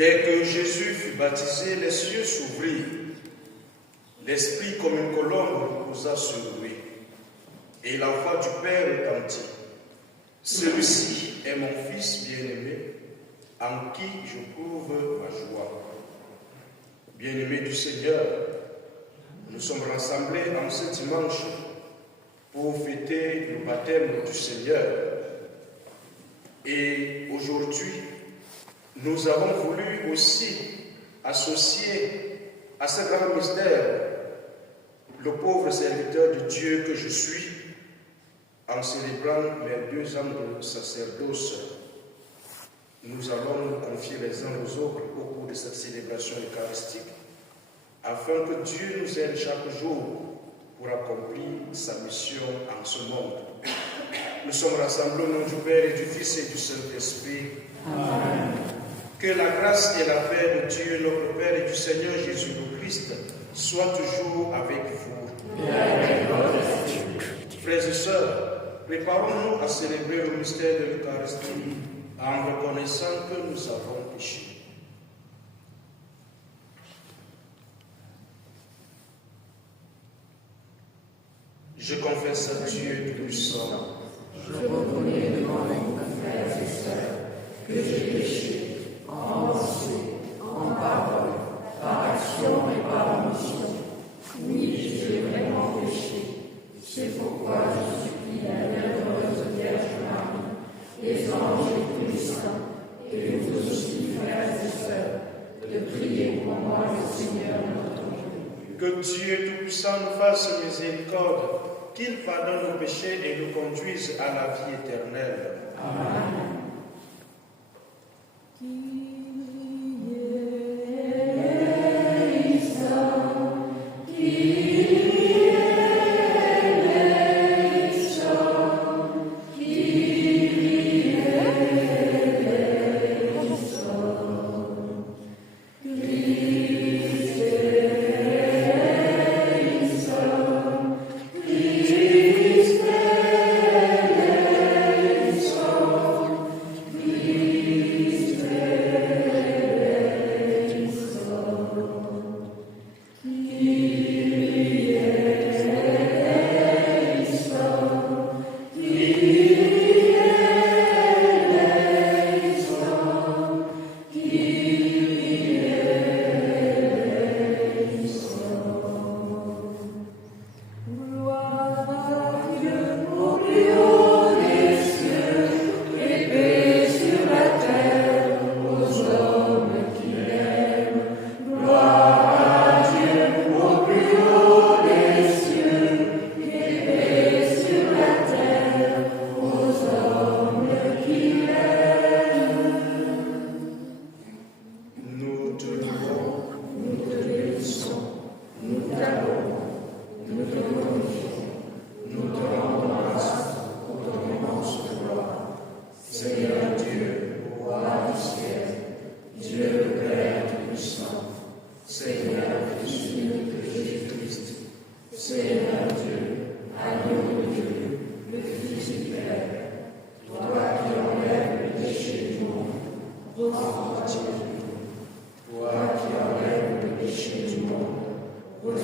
Dès que Jésus fut baptisé, les cieux s'ouvrirent. L'Esprit comme une colombe reposa sur lui. Et la voix du Père retentit. Celui-ci est mon Fils bien-aimé, en qui je trouve ma joie. Bien-aimés du Seigneur, nous sommes rassemblés en ce dimanche pour fêter le baptême du Seigneur. Et aujourd'hui, nous avons voulu aussi associer à ce grand mystère le pauvre serviteur de Dieu que je suis en célébrant mes 2 ans de sacerdoce. Nous allons nous confier les uns aux autres au cours de cette célébration eucharistique afin que Dieu nous aide chaque jour pour accomplir sa mission en ce monde. Nous sommes rassemblés au nom du Père et du Fils et du Saint-Esprit. Amen. Que la grâce et la paix de Dieu, notre Père et du Seigneur Jésus-Christ soient toujours avec vous. Frères et sœurs, préparons-nous à célébrer le mystère de l'Eucharistie en reconnaissant que nous avons péché. Je confesse à Dieu Tout-Puissant. Je reconnais devant vous, frères et sœurs, que j'ai péché en pensée, en parole, par action et par omission. Oui, j'ai vraiment péché. C'est pourquoi je supplie la bienheureuse Vierge Marie, les anges et tous les saints, et vous aussi, frères et sœurs, de prier pour moi le Seigneur notre Dieu. Que Dieu Tout-Puissant nous fasse miséricorde, qu'il pardonne nos péchés et nous conduise à la vie éternelle. Amen. Amen.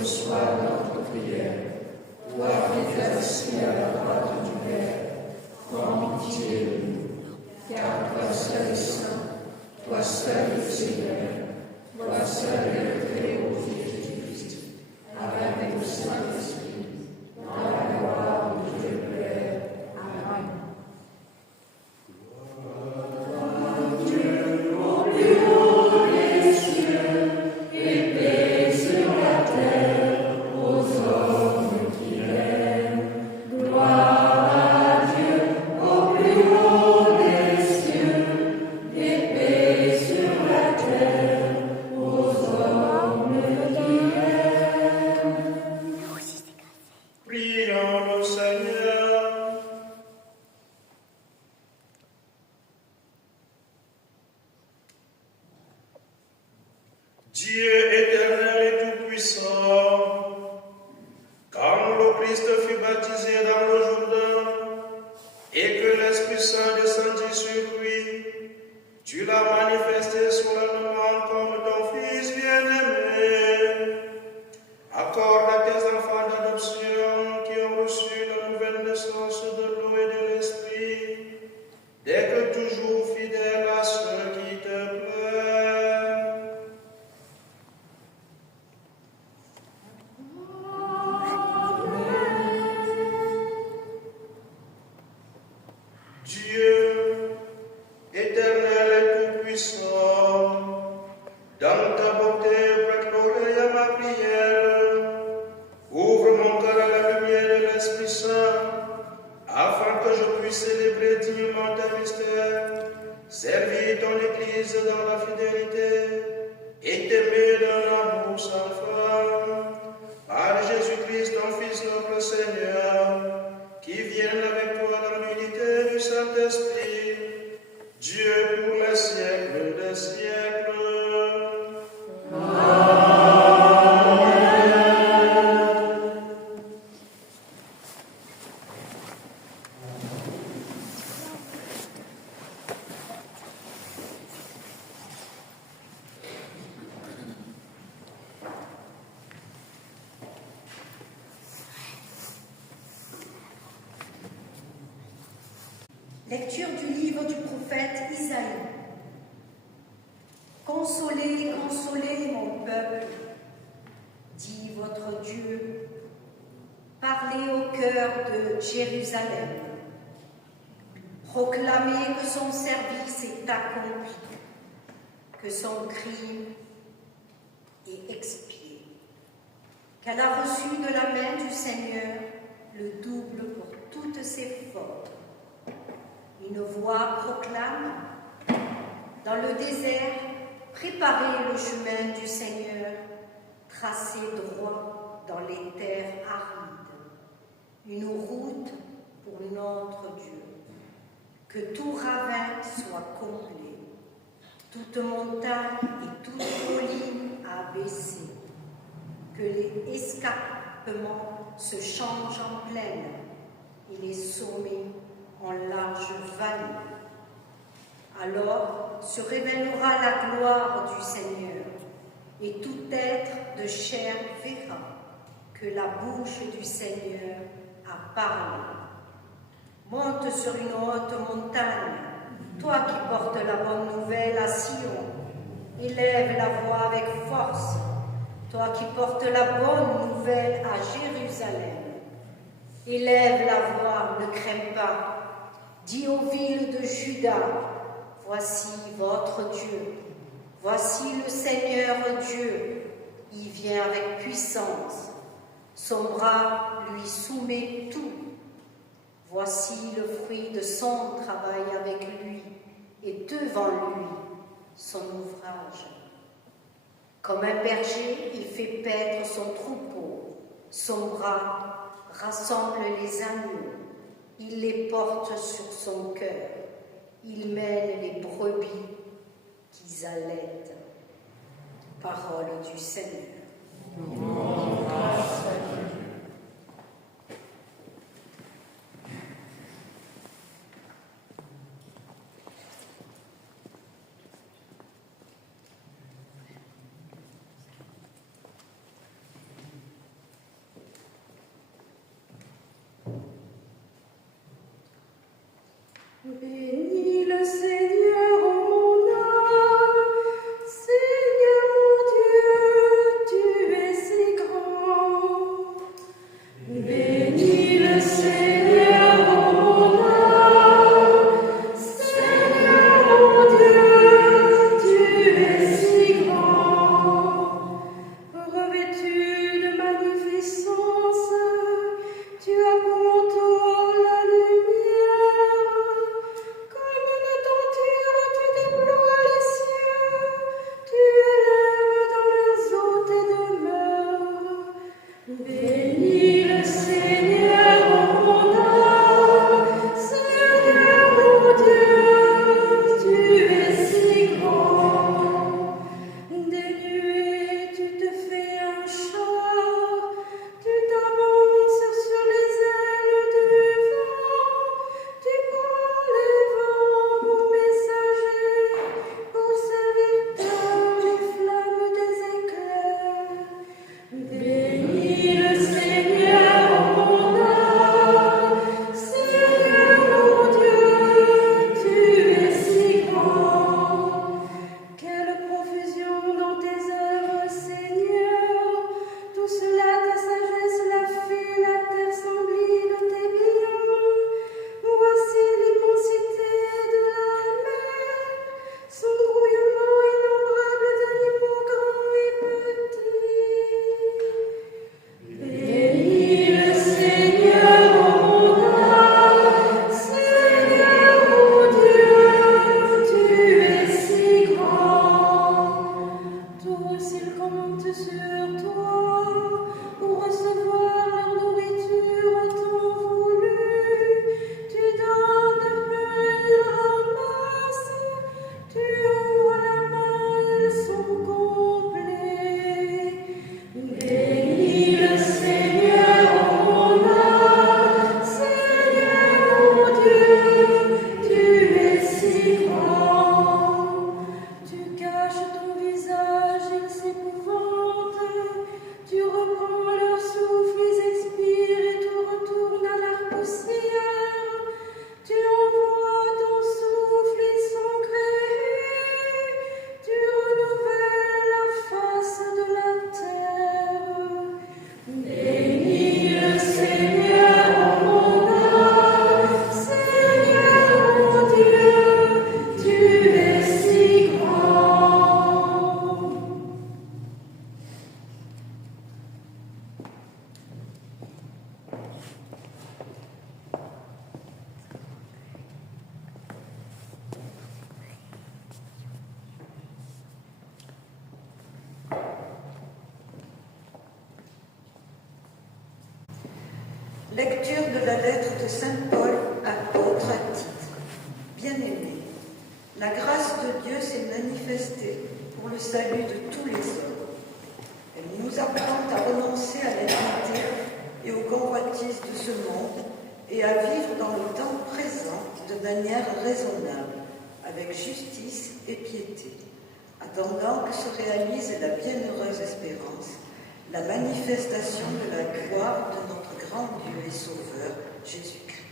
reçois notre prière. Toi qui es assis à la droite du Père, prends pitié de nous. Car toi seul est saint, toi seul est Seigneur, toi seul est le Très-Haut Jésus-Christ, avec le Saint-Esprit, dans la gloire de Dieu le Père. Amen. Prions le Seigneur. Dieu éternel et tout-puissant, quand le Christ fut baptisé dans le Jourdain et que l'Esprit Saint descendit sur lui, tu l'as manifesté solennellement comme ton Fils bien-aimé. Accorde à tes enfants d'adoption qui ont reçu la nouvelle naissance de l'eau et de l'Esprit, d'être toujours fidèles à ceux qui te plaisent. Dieu, éternel et tout-puissant, dans ta bonté, prête l'oreille à ma prière. Ouvre mon cœur à la lumière de l'Esprit Saint, afin que je puisse célébrer dignement tes mystères, servir ton Église dans la fidélité et t'aimer d'un amour sans fin. Par Jésus-Christ, ton Fils, notre Seigneur, qui vient avec toi dans l'unité du Saint-Esprit, Dieu pour les siècles des siècles. Lecture du livre du prophète Isaïe. Consolez, consolez mon peuple, dit votre Dieu. Parlez au cœur de Jérusalem. Proclamez que son service est accompli, que son crime est expié, qu'elle a reçu de la main du Seigneur le double pour toutes ses fautes. Une voix proclame, dans le désert, préparez le chemin du Seigneur, tracez droit dans les terres arides, une route pour notre Dieu. Que tout ravin soit comblé, toute montagne et toute colline abaissée, que les escarpements se changent en plaine et les sommets en large vallée. Alors se révélera la gloire du Seigneur, et tout être de chair verra que la bouche du Seigneur a parlé. Monte sur une haute montagne, toi qui portes la bonne nouvelle à Sion. Élève la voix avec force, toi qui portes la bonne nouvelle à Jérusalem. Élève la voix, ne crains pas. Dis aux villes de Juda, voici votre Dieu. Voici le Seigneur Dieu, il vient avec puissance. Son bras lui soumet tout. Voici le fruit de son travail avec lui, et devant lui son ouvrage. Comme un berger, il fait paître son troupeau. Son bras rassemble les agneaux. Il les porte sur son cœur. Il mène les brebis qu'ils allaitent. Parole du Seigneur. Lecture de la lettre de saint Paul, apôtre à Tite. Bien-aimés, la grâce de Dieu s'est manifestée pour le salut de tous les hommes. Elle nous apprend à renoncer à l'iniquité et aux convoitises de ce monde et à vivre dans le temps présent de manière raisonnable, avec justice et piété, attendant que se réalise la bienheureuse espérance, la manifestation de la gloire de notre grand Dieu et Sauveur, Jésus-Christ.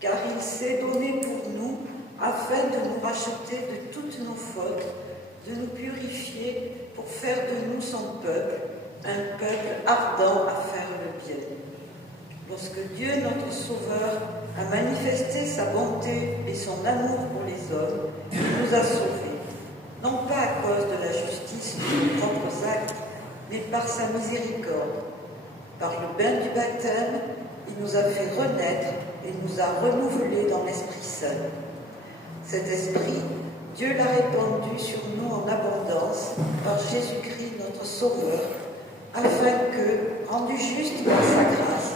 Car il s'est donné pour nous, afin de nous racheter de toutes nos fautes, de nous purifier pour faire de nous son peuple, un peuple ardent à faire le bien. Lorsque Dieu, notre Sauveur, a manifesté sa bonté et son amour pour les hommes, il nous a sauvés, non pas à cause de la justice de nos propres actes, mais par sa miséricorde. Par le bain du baptême, il nous a fait renaître et nous a renouvelés dans l'Esprit Saint. Cet Esprit, Dieu l'a répandu sur nous en abondance par Jésus-Christ notre Sauveur, afin que, rendus justes par sa grâce,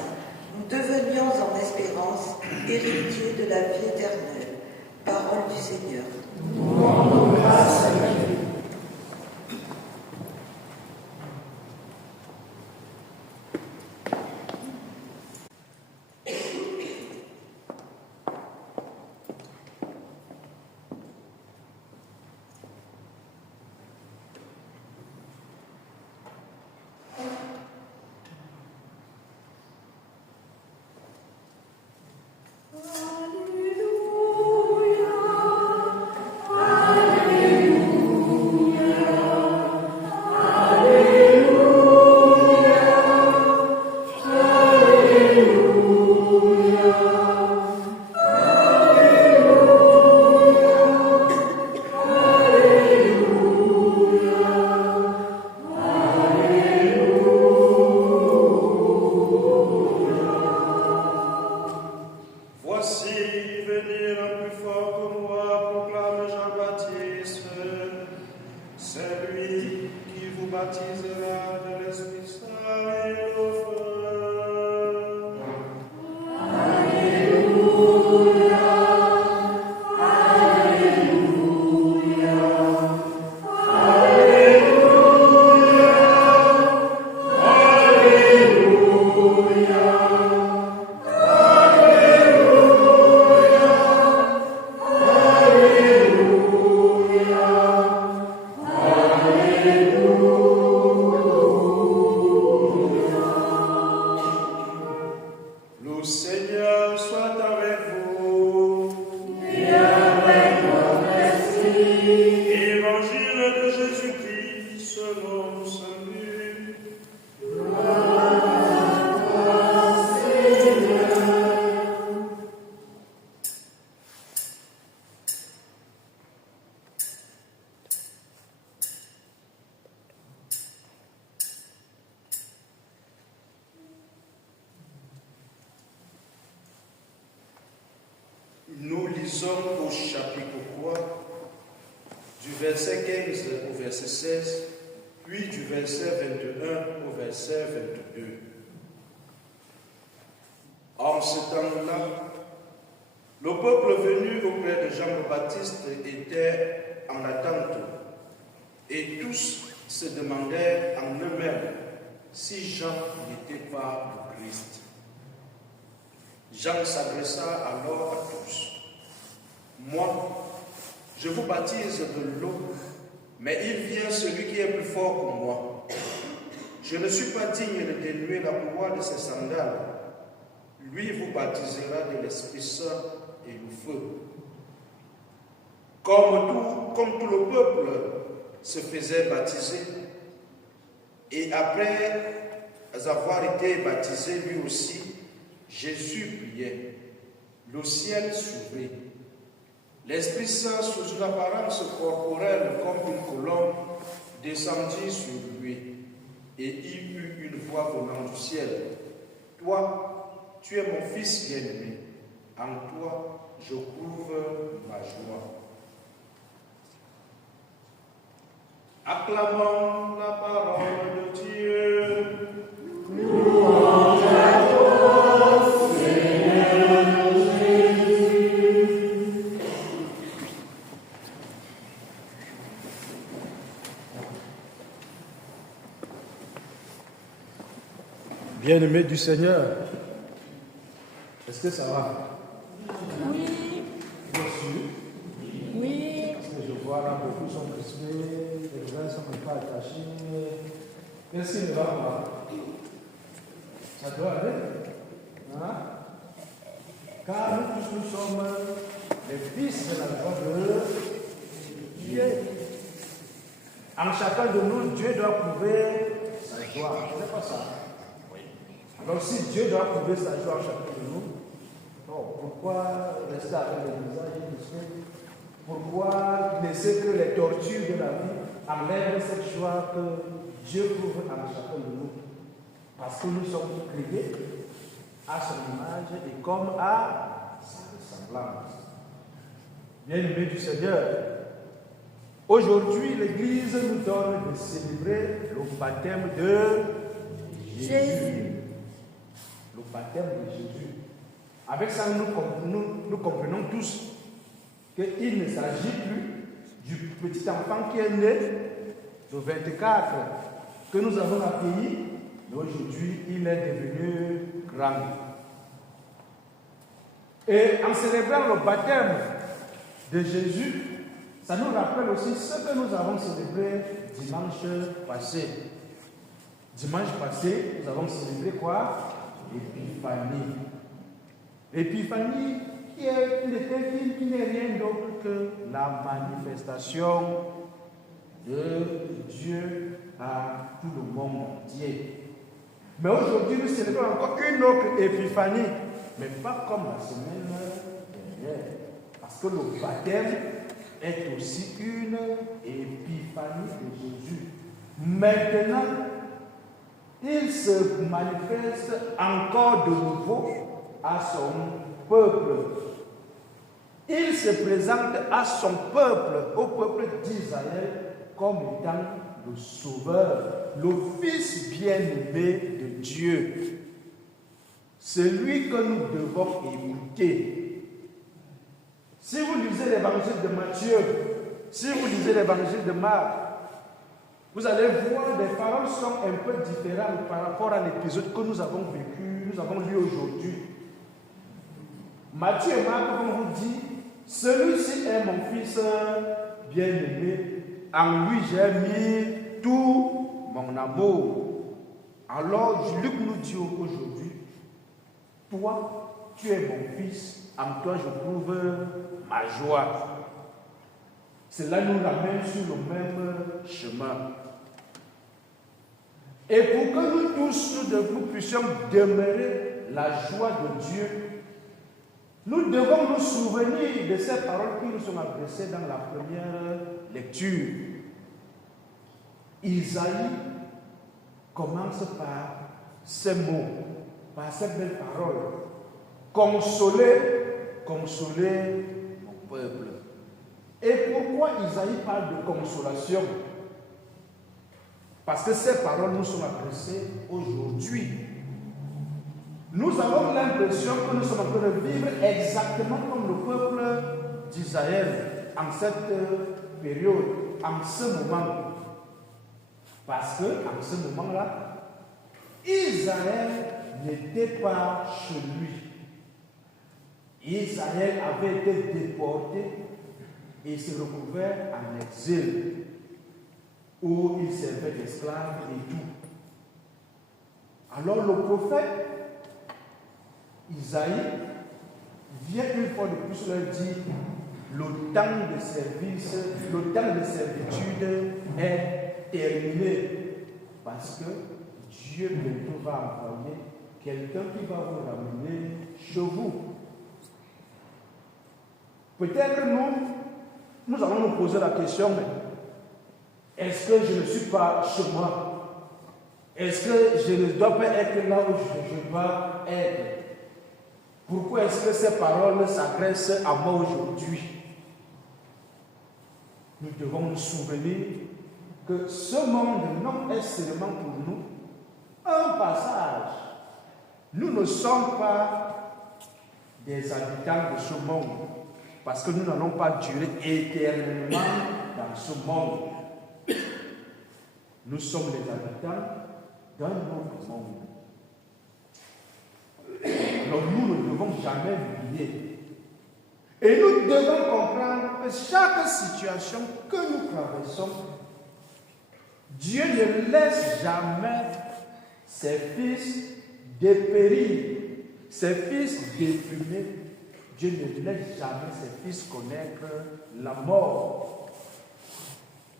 nous devenions en espérance héritiers de la vie éternelle. Parole du Seigneur. Nous rendons grâce à Dieu. Nous lisons au chapitre 3, du verset 15 au verset 16, puis du verset 21 au verset 22. En ce temps-là, le peuple venu auprès de Jean le Baptiste était en attente, et tous se demandaient en eux-mêmes si Jean n'était pas le Christ. Jean s'adressa alors à tous. Moi, je vous baptise de l'eau, mais il vient celui qui est plus fort que moi. Je ne suis pas digne de dénouer la courroie de ses sandales. Lui vous baptisera de l'Esprit Saint et du feu. Comme tout le peuple se faisait baptiser, et après avoir été baptisé lui aussi, Jésus priait. Le ciel s'ouvrit. L'Esprit Saint, sous une apparence corporelle comme une colombe, descendit sur lui, et il eut une voix venant du ciel. Toi, tu es mon Fils bien-aimé. En toi, je trouve ma joie. Acclamons la parole de Dieu. Louange à toi, Bien-aimés du Seigneur, est-ce que ça va? Oui. Bien sûr. Oui. Parce que je vois là, beaucoup sont crispés, les gens ne sont même pas attachés. Qu'est-ce qui ne va pas? Ça doit aller. Hein? Car nous tous nous sommes les fils de la joie de Dieu. En chacun de nous, Dieu doit prouver sa joie. C'est pas ça? Alors si Dieu doit prouver sa joie en chacun de nous, pourquoi rester avec le visage crispé? Pourquoi laisser que les tortures de la vie enlèvent cette joie que Dieu prouve en chacun de nous? Parce que nous sommes créés à son image et comme à sa ressemblance. Bien-aimés du Seigneur, aujourd'hui l'Église nous donne de célébrer le baptême de Jésus. Le baptême de Jésus. Avec ça, nous comprenons tous qu'il ne s'agit plus du petit enfant qui est né le 24 que nous avons accueilli, mais aujourd'hui il est devenu grand. Et en célébrant le baptême de Jésus, ça nous rappelle aussi ce que nous avons célébré dimanche passé. Dimanche passé, nous avons célébré quoi? L'épiphanie. L'épiphanie qui n'est rien d'autre que la manifestation de Dieu à tout le monde entier. Mais aujourd'hui, nous célébrons encore une autre épiphanie, mais pas comme la semaine dernière, parce que le baptême est aussi une épiphanie de Jésus. Maintenant, il se manifeste encore de nouveau à son peuple. Il se présente à son peuple, au peuple d'Israël, comme étant le Sauveur, le Fils bien-aimé de Dieu. C'est lui que nous devons écouter. Si vous lisez l'évangile de Matthieu, si vous lisez l'évangile de Marc, vous allez voir des paroles sont un peu différentes par rapport à l'épisode que nous avons vécu, nous avons lu aujourd'hui. Matthieu et Marc vont vous dire, celui-ci est mon fils bien-aimé, en lui j'ai mis tout mon amour. Alors Luc nous dit aujourd'hui, toi, tu es mon fils, en toi je trouve ma joie. Cela nous ramène sur le même chemin. Et pour que nous tous, nous puissions demeurer la joie de Dieu, nous devons nous souvenir de ces paroles qui nous sont adressées dans la première lecture. Isaïe commence par ces mots, par ces belles paroles. Consolez, consolez mon peuple. Et pourquoi Isaïe parle de consolation? Parce que ces paroles nous sont adressées aujourd'hui. Nous avons l'impression que nous sommes en train de vivre exactement comme le peuple d'Israël en cette période, en ce moment. Parce qu'en ce moment-là, Israël n'était pas chez lui. Israël avait été déporté et se retrouvait en exil, où il servait d'esclave et tout. Alors le prophète Isaïe vient une fois de plus leur dire, le temps de service, le temps de servitude est terminé, parce que Dieu bientôt va envoyer quelqu'un qui va vous ramener chez vous. Peut-être nous allons nous poser la question, mais est-ce que je ne suis pas chez moi? Est-ce que je ne dois pas être là où je dois être? Pourquoi est-ce que ces paroles s'adressent à moi aujourd'hui? Nous devons nous souvenir que ce monde non est seulement pour nous un passage. Nous ne sommes pas des habitants de ce monde, parce que nous n'allons pas durer éternellement dans ce monde. Nous sommes les habitants d'un autre monde. Donc nous ne devons jamais l'oublier. Et nous devons comprendre que chaque situation que nous traversons, Dieu ne laisse jamais ses fils dépérir, ses fils déprimer. Dieu ne laisse jamais ses fils connaître la mort.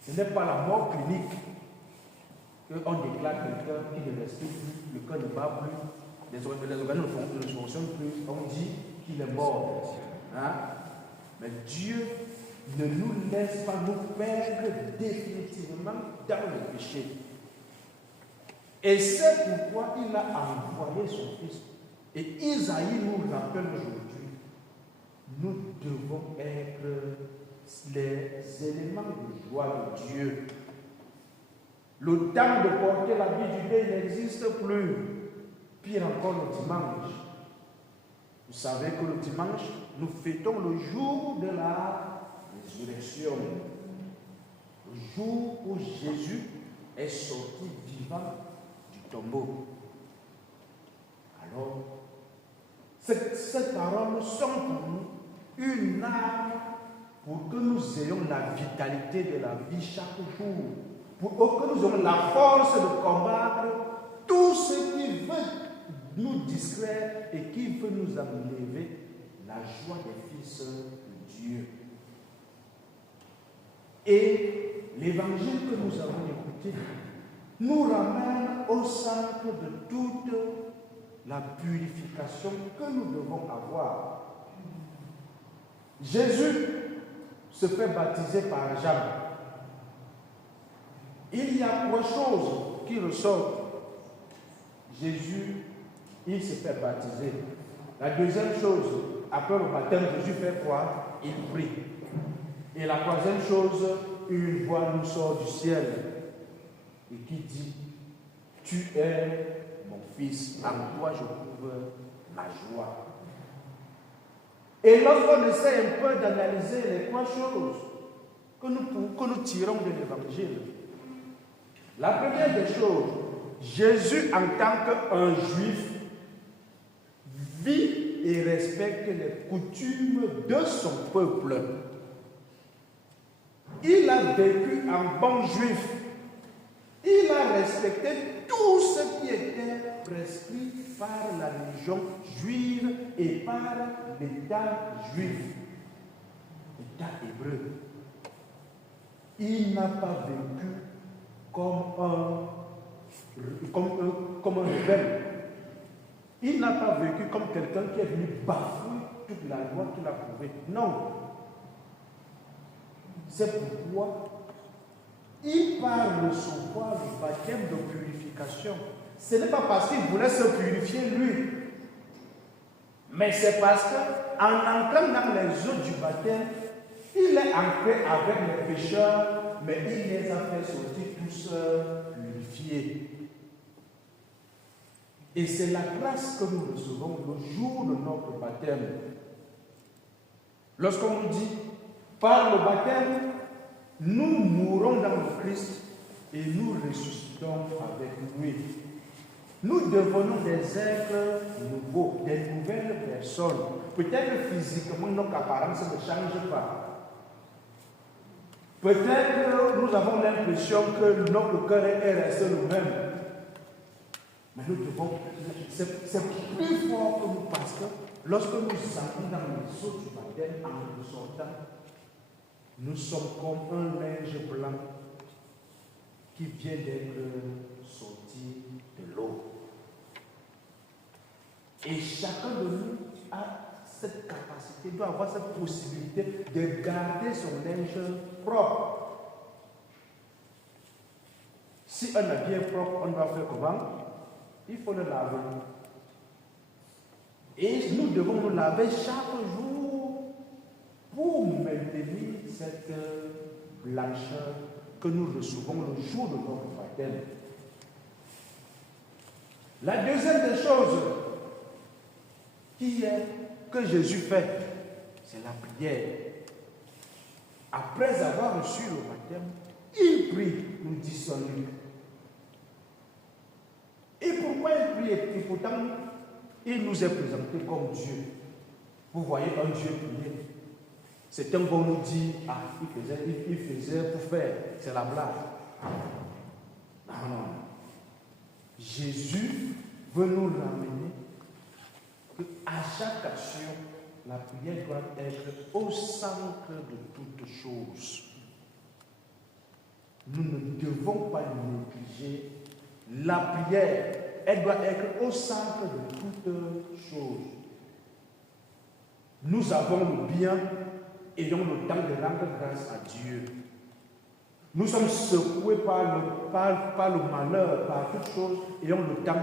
Ce n'est pas la mort clinique qu'on déclare quelqu'un qui ne respire plus, le cœur ne bat plus, les organes ne fonctionnent plus, on dit qu'il est mort. Hein? Mais Dieu ne nous laisse pas nous perdre définitivement dans le péché. Et c'est pourquoi il a envoyé son Fils. Et Isaïe nous rappelle aujourd'hui, nous devons être les éléments de joie de Dieu. Le temps de porter l'habit du deuil n'existe plus. Pire encore le dimanche. Vous savez que le dimanche, nous fêtons le jour de la résurrection. Le jour où Jésus est sorti vivant du tombeau. Alors, ces paroles sont pour nous une arme pour que nous ayons la vitalité de la vie chaque jour. Pour que nous ayons la force de combattre tout ce qui veut nous distraire et qui veut nous enlever la joie des fils de Dieu. Et l'évangile que nous avons écouté nous ramène au centre de toute la purification que nous devons avoir. Jésus se fait baptiser par Jean. Il y a trois choses qui ressortent. Jésus, il se fait baptiser. La deuxième chose, après le baptême, Jésus fait quoi? Il prie. Et la troisième chose, une voix nous sort du ciel et qui dit: tu es mon fils, en toi je trouve ma joie. Et lorsqu'on essaie un peu d'analyser les trois choses que nous tirons de l'évangile, la première des choses, Jésus en tant qu'un juif vit et respecte les coutumes de son peuple. Il a vécu en bon juif. Il a respecté tout ce qui était prescrit par la religion juive et par l'État juif, l'État hébreu. Il n'a pas vécu comme un rebelle. Il n'a pas vécu comme quelqu'un qui est venu bafouer toute la loi qu'il a prouvée. Non. C'est pourquoi il parle de recevoir le baptême de purification. Ce n'est pas parce qu'il voulait se purifier lui, mais c'est parce qu'en entrant dans les eaux du baptême, il est entré avec les pécheurs, mais il les a fait sortir tous purifiés. Et c'est la grâce que nous recevons le jour de notre baptême. Lorsqu'on nous dit, par le baptême, nous mourons dans le Christ et nous ressuscitons avec lui. Nous devenons des êtres nouveaux, des nouvelles personnes. Peut-être physiquement, notre apparence ne change pas. Peut-être nous avons l'impression que notre cœur est resté le même. Mais nous devons, c'est plus fort que nous parce que lorsque nous entrons dans les eaux du baptême en ressortant, nous sommes comme un linge blanc qui vient d'être sorti de l'eau. Et chacun de nous a cette capacité, doit avoir cette possibilité de garder son linge propre. Si un habit est propre, on doit faire comment? Il faut le laver. Et nous devons nous laver chaque jour pour maintenir cette blancheur que nous recevons le jour de notre baptême. La deuxième des choses que Jésus fait, c'est la prière. Après avoir reçu le baptême, il prie, nous dit Saint Luc. Et pourquoi il prie? Et pourtant, il nous est présenté comme Dieu. Vous voyez un Dieu prier. Certains vont nous dire, ah, il faisait pour faire, c'est la blague. Non. Jésus veut nous ramener qu'à chaque action, la prière doit être au centre de toutes choses. Nous ne devons pas négliger la prière. Elle doit être au centre de toutes choses. Nous avons le bien, ayons le temps de rendre grâce à Dieu. Nous sommes secoués par le malheur, par toutes choses, ayons le temps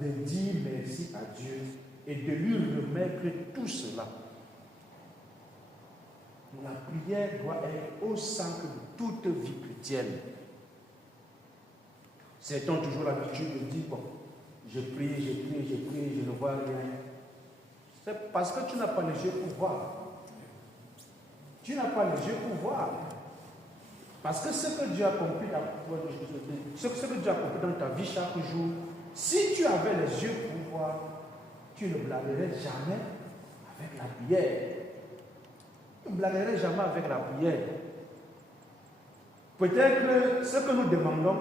de dire merci à Dieu et de lui remettre tout cela. La prière doit être au centre de toute vie chrétienne. Certains ont toujours l'habitude de dire, bon, je prie, je ne vois rien. C'est parce que tu n'as pas les yeux pour voir. Tu n'as pas les yeux pour voir. Parce que ce que Dieu a accompli dans ta vie chaque jour, si tu avais les yeux pour voir, tu ne blaguerais jamais avec la prière. Tu ne blaguerais jamais avec la prière. Peut-être que ce que nous demandons,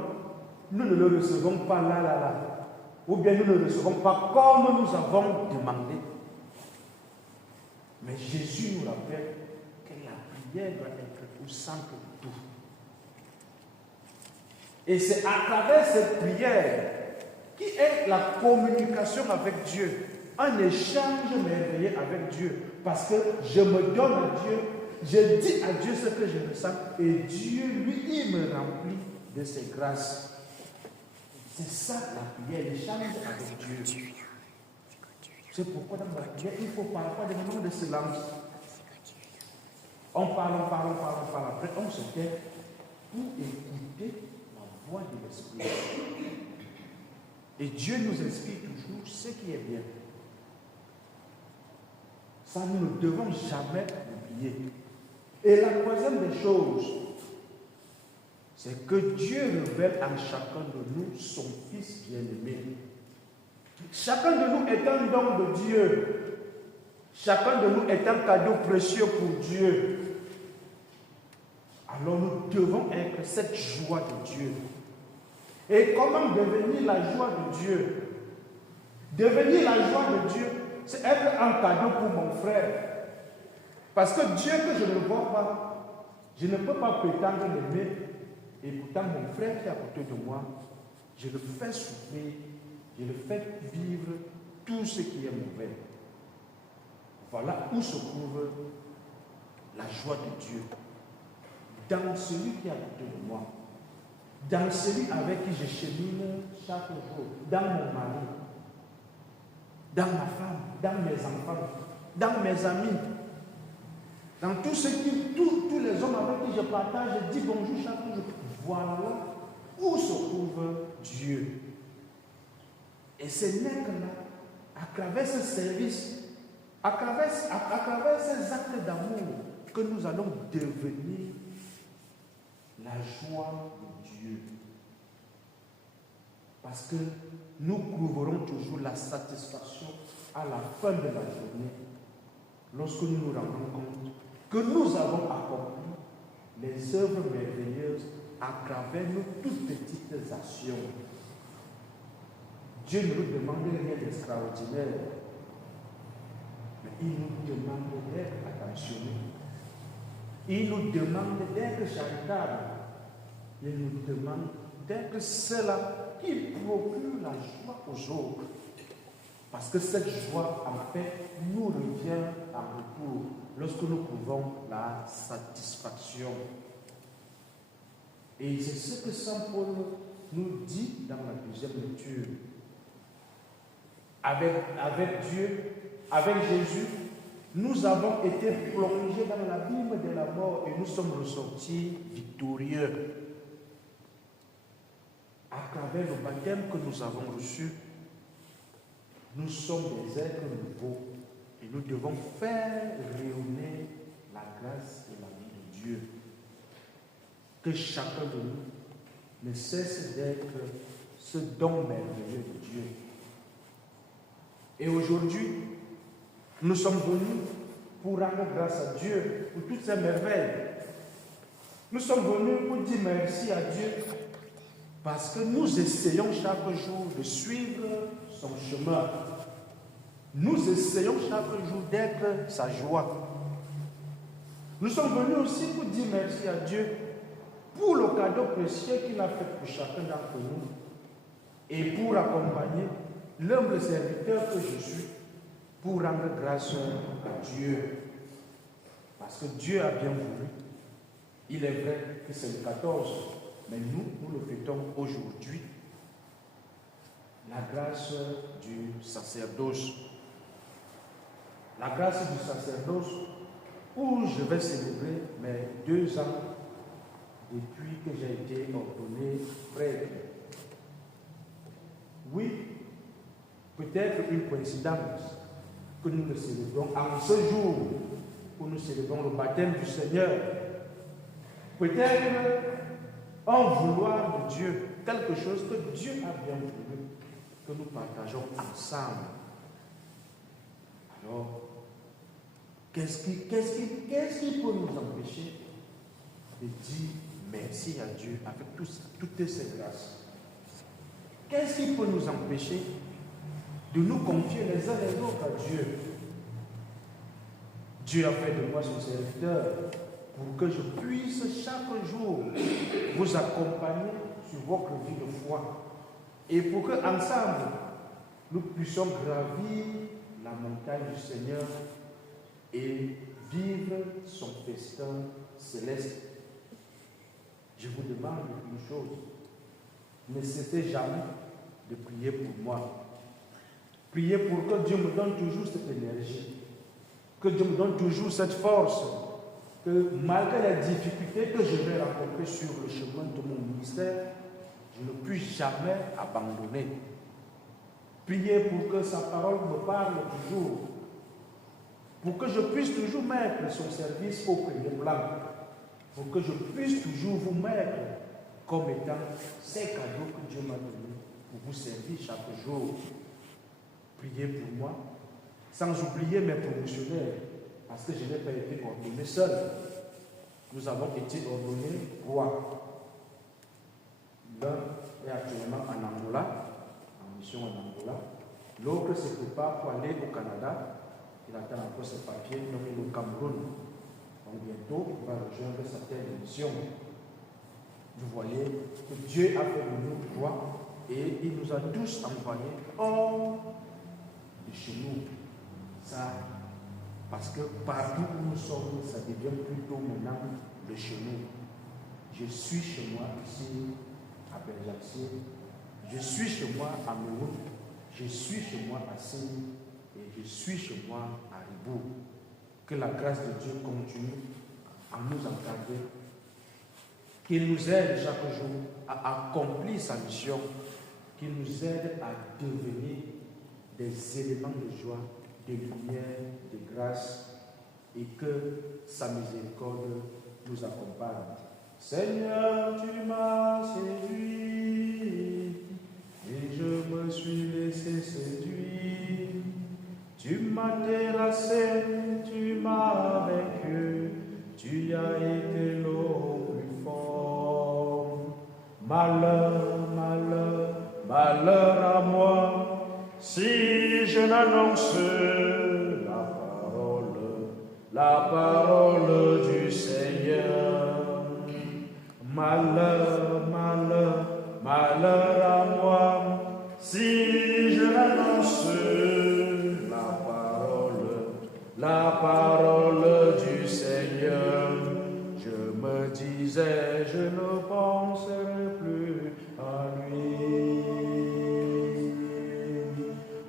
nous ne le recevons pas là. Ou bien nous ne le recevons pas comme nous avons demandé. Mais Jésus nous rappelle que la prière doit être au centre de tout. Et c'est à travers cette prière qui est la communication avec Dieu, un échange merveilleux avec Dieu. Parce que je me donne à Dieu, je dis à Dieu ce que je ressens, et Dieu, lui, il me remplit de ses grâces. C'est ça la prière, l'échange avec Dieu. C'est pourquoi dans la prière, il faut parfois des moments de silence. On parle. Après, on se tait pour écouter la voix de l'Esprit. Et Dieu nous explique toujours ce qui est bien. Ça, nous ne devons jamais oublier. Et la troisième des choses, c'est que Dieu révèle en chacun de nous son Fils bien-aimé. Chacun de nous est un don de Dieu. Chacun de nous est un cadeau précieux pour Dieu. Alors nous devons être cette joie de Dieu. Et comment devenir la joie de Dieu? Devenir la joie de Dieu, c'est être un cadeau pour mon frère. Parce que Dieu que je ne vois pas, je ne peux pas prétendre l'aimer. Et pourtant, mon frère qui est à côté de moi, je le fais souffrir, je le fais vivre tout ce qui est mauvais. Voilà où se trouve la joie de Dieu. Dans celui qui est à côté de moi, dans celui avec qui je chemine chaque jour, dans mon mari, dans ma femme, dans mes enfants, dans mes amis, dans tous les hommes avec qui je partage, je dis bonjour chaque jour. Voilà où se trouve Dieu. Et ce n'est que là, à travers ce service, à travers ces actes d'amour, que nous allons devenir la joie de Dieu. Parce que nous trouverons toujours la satisfaction à la fin de la journée, lorsque nous nous rendons compte que nous avons accompli les œuvres merveilleuses à travers nos toutes petites actions. Dieu ne nous demande rien d'extraordinaire, mais il nous demande d'être attentionnés. Il nous demande d'être charitables. Il nous demande d'être ceux-là qui procurent la joie aux autres. Parce que cette joie, en fait, nous revient en retour lorsque nous trouvons la satisfaction. Et c'est ce que Saint Paul nous dit dans la deuxième lecture. Avec Dieu, avec Jésus, nous avons été plongés dans l'abîme de la mort et nous sommes ressortis victorieux. À travers le baptême que nous avons reçu, nous sommes des êtres nouveaux et nous devons faire rayonner la grâce et la vie de Dieu. Que chacun de nous ne cesse d'être ce don merveilleux de Dieu. Et aujourd'hui, nous sommes venus pour rendre grâce à Dieu pour toutes ces merveilles. Nous sommes venus pour dire merci à Dieu parce que nous essayons chaque jour de suivre son chemin. Nous essayons chaque jour d'être sa joie. Nous sommes venus aussi pour dire merci à Dieu pour le cadeau précieux qu'il a fait pour chacun d'entre nous et pour accompagner l'humble serviteur que je suis pour rendre grâce à Dieu. Parce que Dieu a bien voulu. Il est vrai que c'est le 14, mais nous le fêtons aujourd'hui. La grâce du sacerdoce. La grâce du sacerdoce où je vais célébrer mes 2 ans depuis que j'ai été ordonné prêtre. Oui, peut-être une coïncidence que nous le célébrons en ce jour où nous célébrons le baptême du Seigneur. Peut-être un vouloir de Dieu, quelque chose que Dieu a bien voulu, que nous partageons ensemble. Alors, qu'est-ce qui peut nous empêcher de dire merci à Dieu avec toutes ces grâces? Qu'est-ce qui peut nous empêcher de nous confier les uns les autres à Dieu? Dieu a fait de moi son serviteur pour que je puisse chaque jour vous accompagner sur votre vie de foi et pour que ensemble nous puissions gravir la montagne du Seigneur et vivre son festin céleste. Je vous demande une chose, ne cessez jamais de prier pour moi. Priez pour que Dieu me donne toujours cette énergie, que Dieu me donne toujours cette force, que malgré les difficultés que je vais rencontrer sur le chemin de mon ministère, je ne puisse jamais abandonner. Priez pour que sa parole me parle toujours, pour que je puisse toujours mettre son service au premier plan, pour que je puisse toujours vous mettre comme étant ces cadeaux que Dieu m'a donnés pour vous servir chaque jour. Priez pour moi, sans oublier mes promotionnaires, parce que je n'ai pas été ordonné seul. Nous avons été ordonnés rois. L'un est actuellement en Angola, en mission en Angola. L'autre se prépare pour aller au Canada. Il attend encore ses papiers, donc il est au Cameroun. Donc bientôt, il va rejoindre certaines missions. Vous voyez que Dieu a fait de nous rois et il nous a tous envoyés hors de chez nous. Ça, parce que partout où nous sommes, ça devient plutôt maintenant de chez nous. Je suis chez moi ici à Bergercier, je suis chez moi à Meroun, je suis chez moi à Séni et je suis chez moi à Ribou. Que la grâce de Dieu continue à nous encadrer, qu'il nous aide chaque jour à accomplir sa mission, qu'il nous aide à devenir des éléments de joie, de lumière, de grâce, et que sa miséricorde nous accompagne. Seigneur, tu m'as séduit, et je me suis laissé séduire. Tu m'as terrassé, tu m'as vaincu, tu as été l'homme plus fort. Malheur, malheur, malheur à moi, si je n'annonce la parole du Seigneur. Malheur, malheur, malheur à moi, si je n'annonce la parole du Seigneur. Je me disais, je ne penserai plus à lui.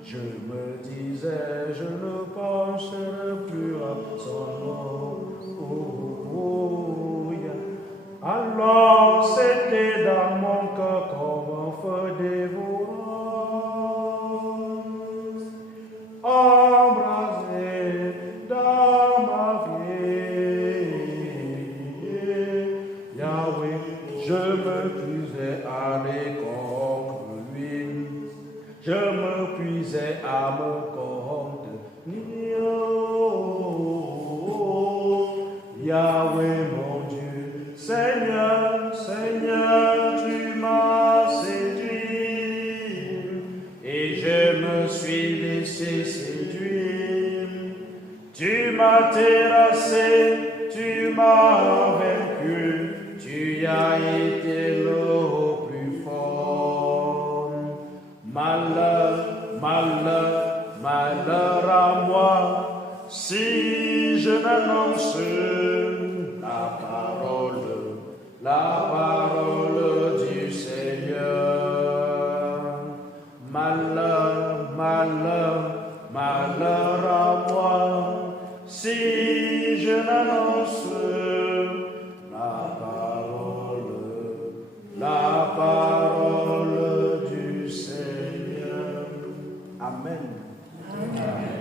Je me disais, je ne penserai plus à son nom. Oh, yeah. Alors c'était dans mon cœur comme un feu dévorant, embrasé dans ma vie. Yahweh, je me puisais à l'écorce lui, je me puisais à mon Yahweh mon Dieu, Seigneur, Seigneur, tu m'as séduit et je me suis laissé séduire. Tu m'as terrassé, tu m'as vaincu, tu as été le plus fort. Malheur, malheur, malheur à moi, si je n'annonce la parole du Seigneur. Malheur, malheur, malheur à moi, si je n'annonce la parole du Seigneur. Amen. Amen.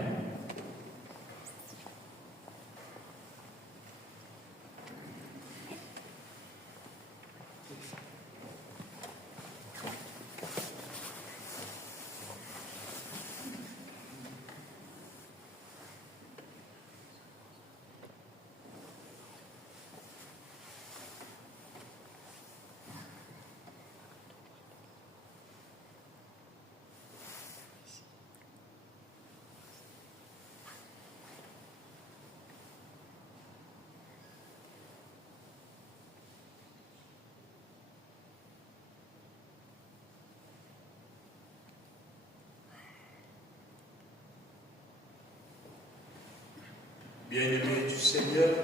Bien-aimés du Seigneur,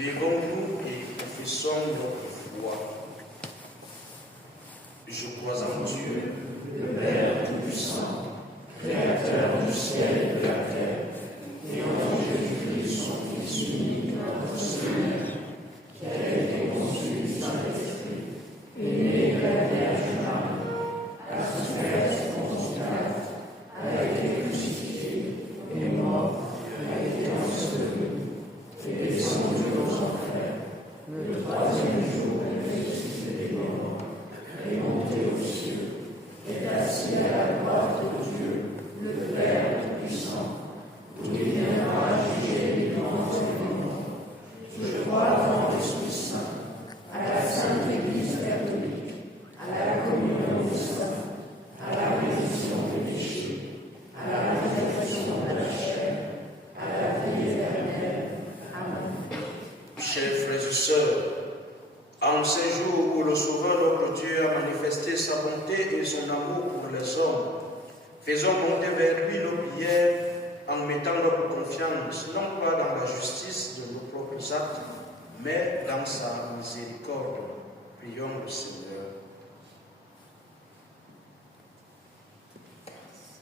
levons-nous et confessons notre foi. Je crois en Dieu, le Père Tout-Puissant, Créateur du ciel et de la terre, et en Jésus-Christ, son Fils unique, notre Seigneur, qui a été conçu du Saint-Esprit, et né de la Vierge Marie, a souffert sous Ponce Pilate, a été crucifié, est mort, a été enseveli, et descendu aux enfers. Le troisième jour, il est ressuscité des morts, est monté aux cieux, est assis à la droite de Dieu, le Père Tout-Puissant, où il viendra juger les vivants et les morts. Je crois en l'Esprit Saint, à la Sainte Église catholique, à la communion des saints, à la rémission des péchés, à la résurrection de la chair, à la vie éternelle. Amen. chers frères et sœurs, en ces jours où le Sauveur notre Dieu a manifesté sa bonté et son amour pour les hommes, faisons monter vers lui nos prières en mettant notre confiance non pas dans la justice de nos propres actes, mais dans sa miséricorde. Prions le Seigneur.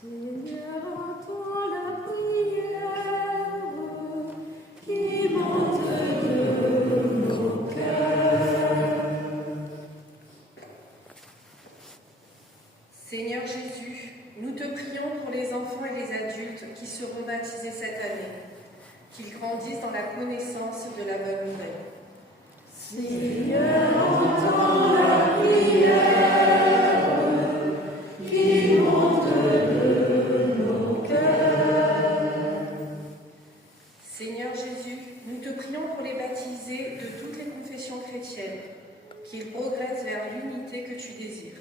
Seigneur, entends la prière qui monte de nos cœurs. Seigneur Jésus, nous te prions pour les enfants et les adultes qui seront baptisés cette année, qu'ils grandissent dans la connaissance de la bonne nouvelle. Seigneur, entends la prière qui monte de nos cœurs. Seigneur Jésus, nous te prions pour les baptisés de toutes les confessions chrétiennes, qu'ils progressent vers l'unité que tu désires.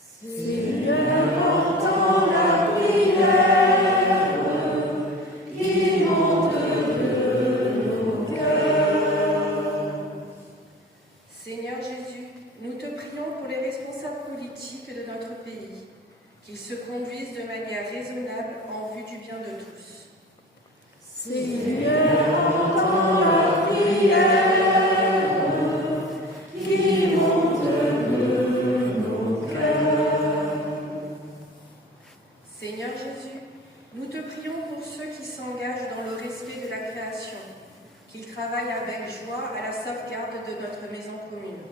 Seigneur, entends la prière qui monte de nos cœurs. Seigneur Jésus, nous te prions pour les responsables politiques de notre pays, qu'ils se conduisent de manière raisonnable en vue du bien de tous. Seigneur, entends la prière qui monte de nos cœurs. Seigneur Jésus, nous te prions pour ceux qui s'engagent dans le respect de la création, qu'ils travaillent avec joie à la sauvegarde de notre maison commune.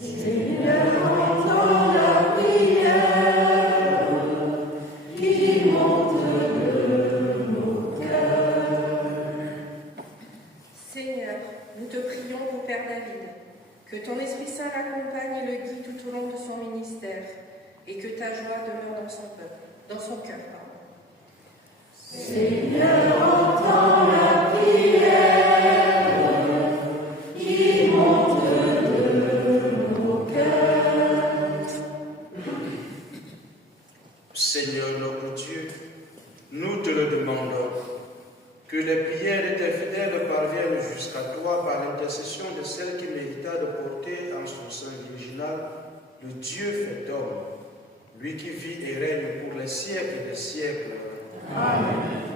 Seigneur, entends la prière qui monte de nos cœurs. Seigneur, nous te prions pour Père David, que ton Esprit Saint l'accompagne et le guide tout au long de son ministère, et que ta joie demeure dans son peuple. dans son cœur. Seigneur, entends la prière qui monte de nos cœurs. Seigneur notre Dieu, nous te le demandons, que les prières de tes fidèles parviennent jusqu'à toi par l'intercession de celle qui mérita de porter en son sein virginal le Dieu fait homme, lui qui vit et règne pour les siècles des siècles. Amen.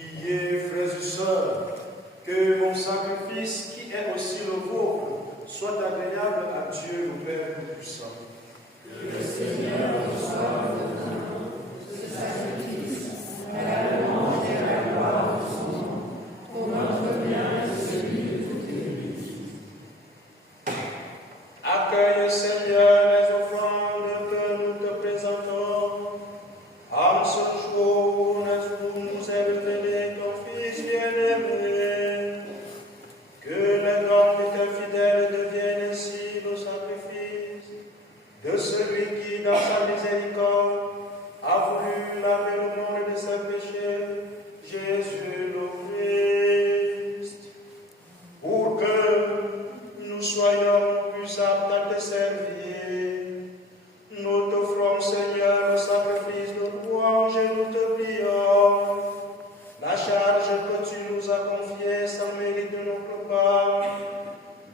Priez, frères et sœurs, que mon sacrifice, qui est aussi le vôtre, soit agréable à Dieu le Père Tout-Puissant. Que le Seigneur reçoive de nous ce sacrifice à la péchés, Jésus le Christ, pour que nous soyons plus aptes à te servir. Nous t'offrons, Seigneur, le sacrifice de louange et nous te prions. La charge que tu nous as confiée sans mérite de notre part,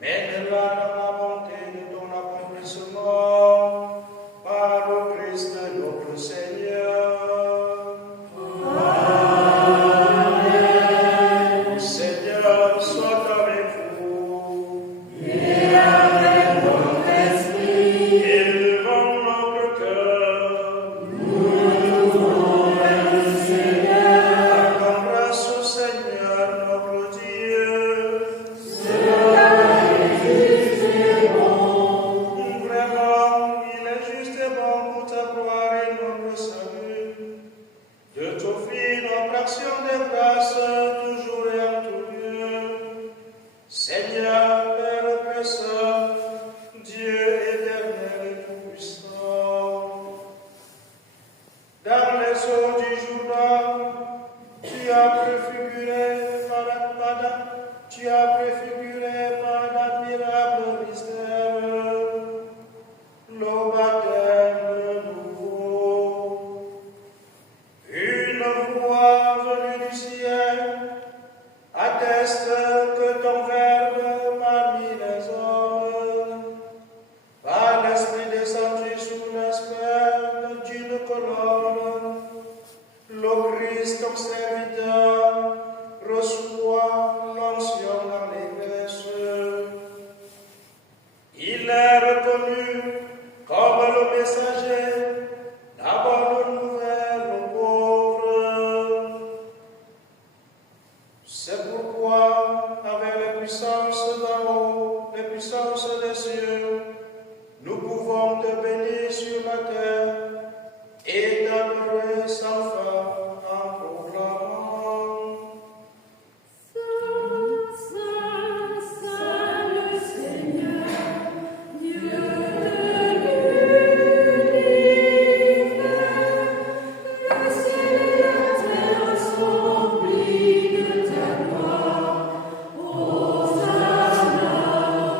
mène-la dans la bonté de ton accomplissement, par le Christ notre Seigneur. Amen. Le Seigneur soit avec vous. Et avec votre esprit. Élevons notre cœur. Nous trouvons vers le Seigneur. Rendons grâce au Seigneur notre Dieu. Cela est juste et bon. Vraiment, il est juste et bon pour ta gloire et notre salut, de t'offrir notre action de grâce toujours et en tout lieu. Seigneur, Père Précieux, Dieu éternel et tout-puissant, dans les eaux du Jourdain, tu as préfiguré par d'admirables mystères le baptême nouveau. Une voix venue du ciel atteste que ton Verbe parmi les hommes, par l'Esprit descendu sous l'aspect d'une colonne, le Christ, ton serviteur, reçoit l'onction dans l'Église. Il est reconnu comme le messager, la bonne nouvelle aux pauvres. C'est pourquoi, avec les puissances d'en haut, les puissances des cieux, nous pouvons te bénir sur la terre et t'adorer sans fin en proclamant. Saint le Seigneur, Dieu de l'univers, le ciel et la terre sont remplis de ta gloire. Hosanna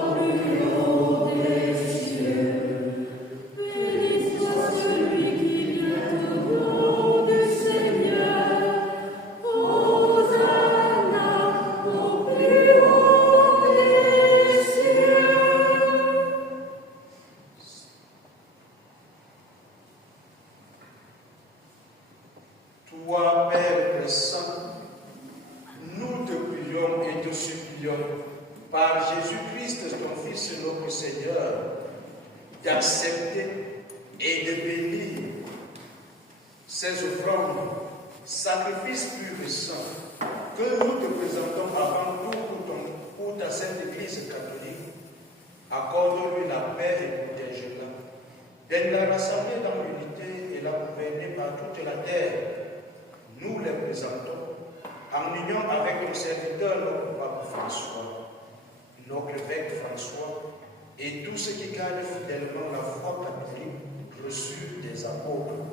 au plus haut des cieux. Béni soit celui qui vient au nom du Seigneur. Hosanna au plus haut des cieux. Toi, Père Saint, nous te prions et te supplions, par Jésus-Christ, ton Fils, notre Seigneur, d'accepter et de bénir ces offrandes, sacrifices purs et saints, que nous te présentons avant tout pour ta Sainte Église catholique. Accorde-lui la paix et protège-la. Donne-la rassembler dans l'unité et la gouverner par toute la terre. Nous les présentons en union avec ton serviteur, notre pape François, notre évêque François, et tous ceux qui gardent fidèlement la foi catholique reçue des apôtres.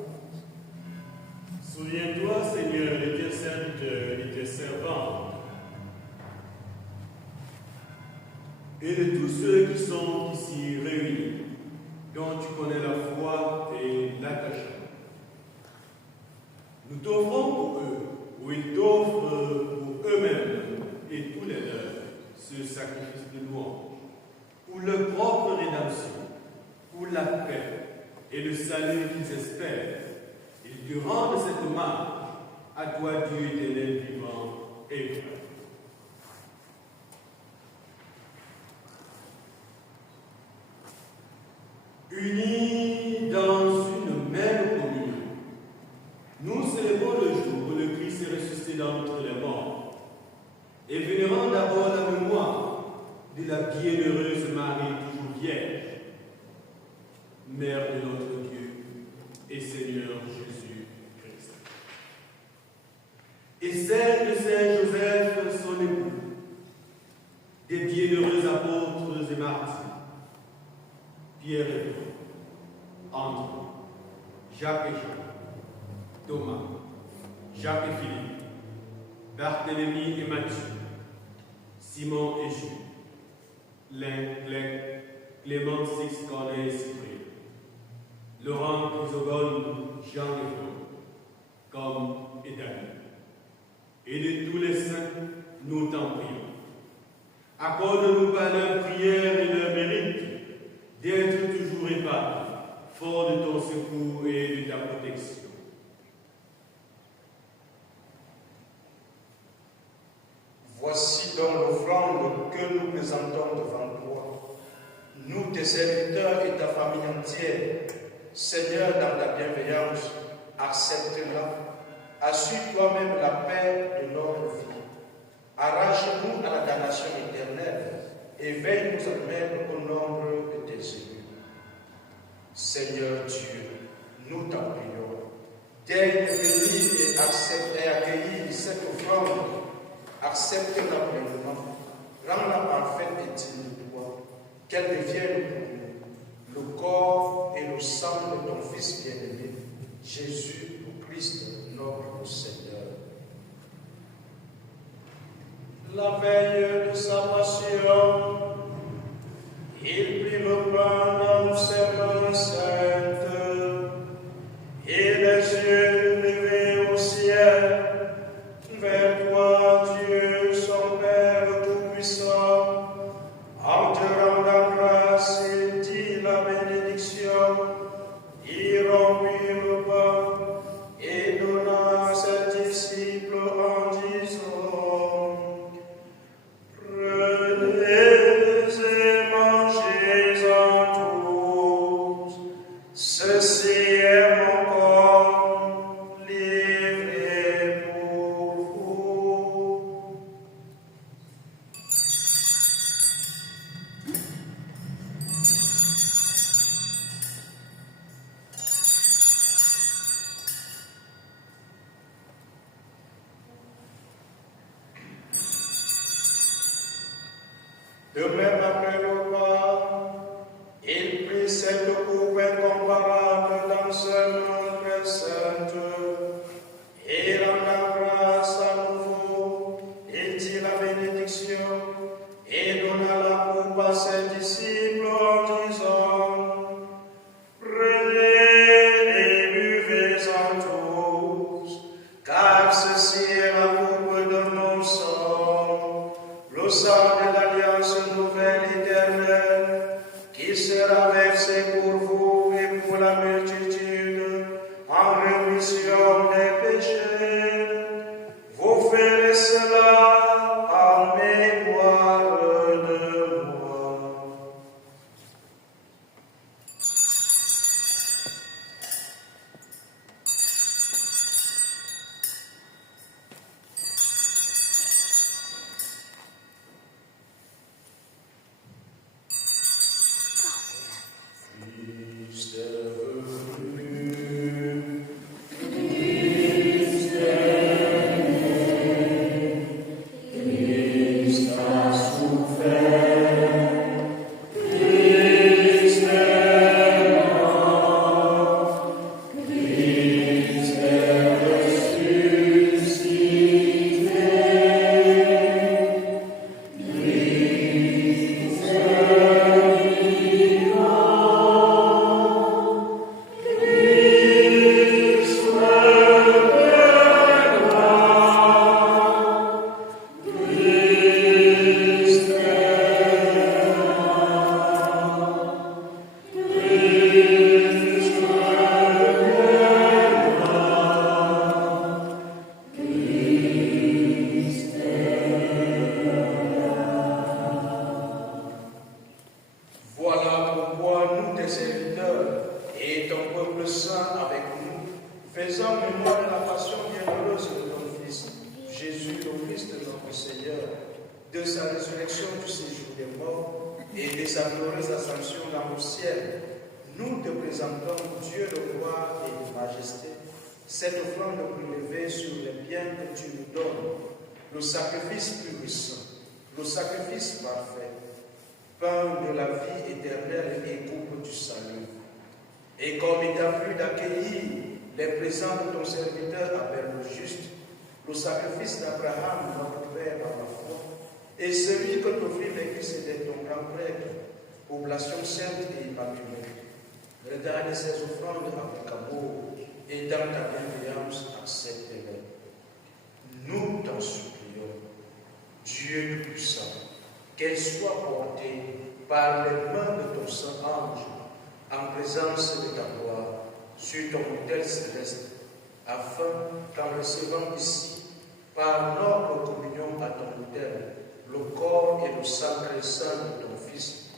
Souviens-toi, Seigneur, de tes serviteurs et tes servantes, et de tous ceux qui sont ici réunis, dont tu connais la foi et l'attachement. Nous t'offrons pour eux, ou ils t'offrent pour eux-mêmes et tous les leurs, ce sacrifice de louange, pour leur propre rédemption, pour la paix et le salut qu'ils espèrent. Ils te rendent cet hommage à toi, Dieu éternel, vivant et vrai. Unis dans une même communion, nous célébrons le jour où le Christ est ressuscité d'entre les morts et vénérons d'abord la mémoire de la bienheureuse Marie, toujours vierge, Mère de notre Dieu et Seigneur Jésus-Christ. Et celle de Saint Joseph, son époux, des bienheureux apôtres et martyrs, Pierre et Paul, André, Jacques et Jean, Thomas, Jacques et Philippe, Barthélemy et Matthieu, Simon et Jules, Clément, Six, Corneille et Cyprien, Laurent, Chrysogone, Jean et Paul, comme et David. Et de tous les saints, nous t'en prions. Accorde-nous par leur prière et leur mérite d'être toujours épargnés, fort de ton secours et de ta protection. Voici donc l'offrande que nous présentons devant toi. Nous, tes serviteurs et ta famille entière, Seigneur, dans ta bienveillance, accepte-la. Assure toi-même la paix de notre vie. Arrache-nous à la damnation éternelle et veille nous admettre au nombre de tes élus. Seigneur Dieu, nous t'en prions. Daigne venir et accueillir cette offrande. Accepte-la pleinement. Rends-la parfaite et digne de toi. Qu'elle devienne pour nous le corps et le sang de ton Fils bien-aimé, Jésus le Christ, notre Seigneur. La veille de sa passion, il prit le pain dans ses mains saintes et les yeux levés au ciel vers toi, Dieu, son Père Tout-Puissant, en te rendant grâce, il dit la bénédiction, il rompit le pain et donna à ses disciples en disant: prenez et mangez-en tous, ceci est mon corps livré pour vous. De même, après le repas, il prit cette coupe incomparable dans ses mains très saintes, et rendant grâce à nouveau, il dit la bénédiction, et donna la coupe à ses disciples en disant: prenez et buvez-en tous, car ceci est la coupe de mon sang, le sang de l'alliance nouvelle éternelle, qui sera versé pour vous et pour la multitude en rémission des péchés. Vous ferez cela en mémoire de moi. Christ est venu. Christ a souffert. Christ est mort. Christ est ressuscité. Christ est vivant. Christ reviendra. Christ est Voilà pourquoi nous, tes serviteurs, et ton peuple saint avec nous, faisons mémoire de la passion bienheureuse de ton Fils, Jésus, le Christ, notre Seigneur, de sa résurrection du séjour des morts et de sa glorieuse ascension dans le ciel. Nous te présentons, Dieu le roi et de majesté, cette offrande prélevée sur les biens que tu nous donnes, le sacrifice purissant, le sacrifice parfait, pain de la vie éternelle et coupe du salut. Et comme il t'a plu d'accueillir les présents de ton serviteur Abel le juste, sacrifice d'Abraham, notre père par la foi, et celui que t'offrit Melchisédek, ton grand prêtre, oblation sainte et immaculée. Regarde ces offrandes avec amour et dans ta bienveillance, accepte-les. Nous t'en supplions, Dieu puissant, qu'elles soient portées par les mains de ton Saint-Ange en présence de ta gloire sur ton autel céleste, afin qu'en recevant ici, par notre communion à ton autel, le corps et le sacré sang de ton Fils,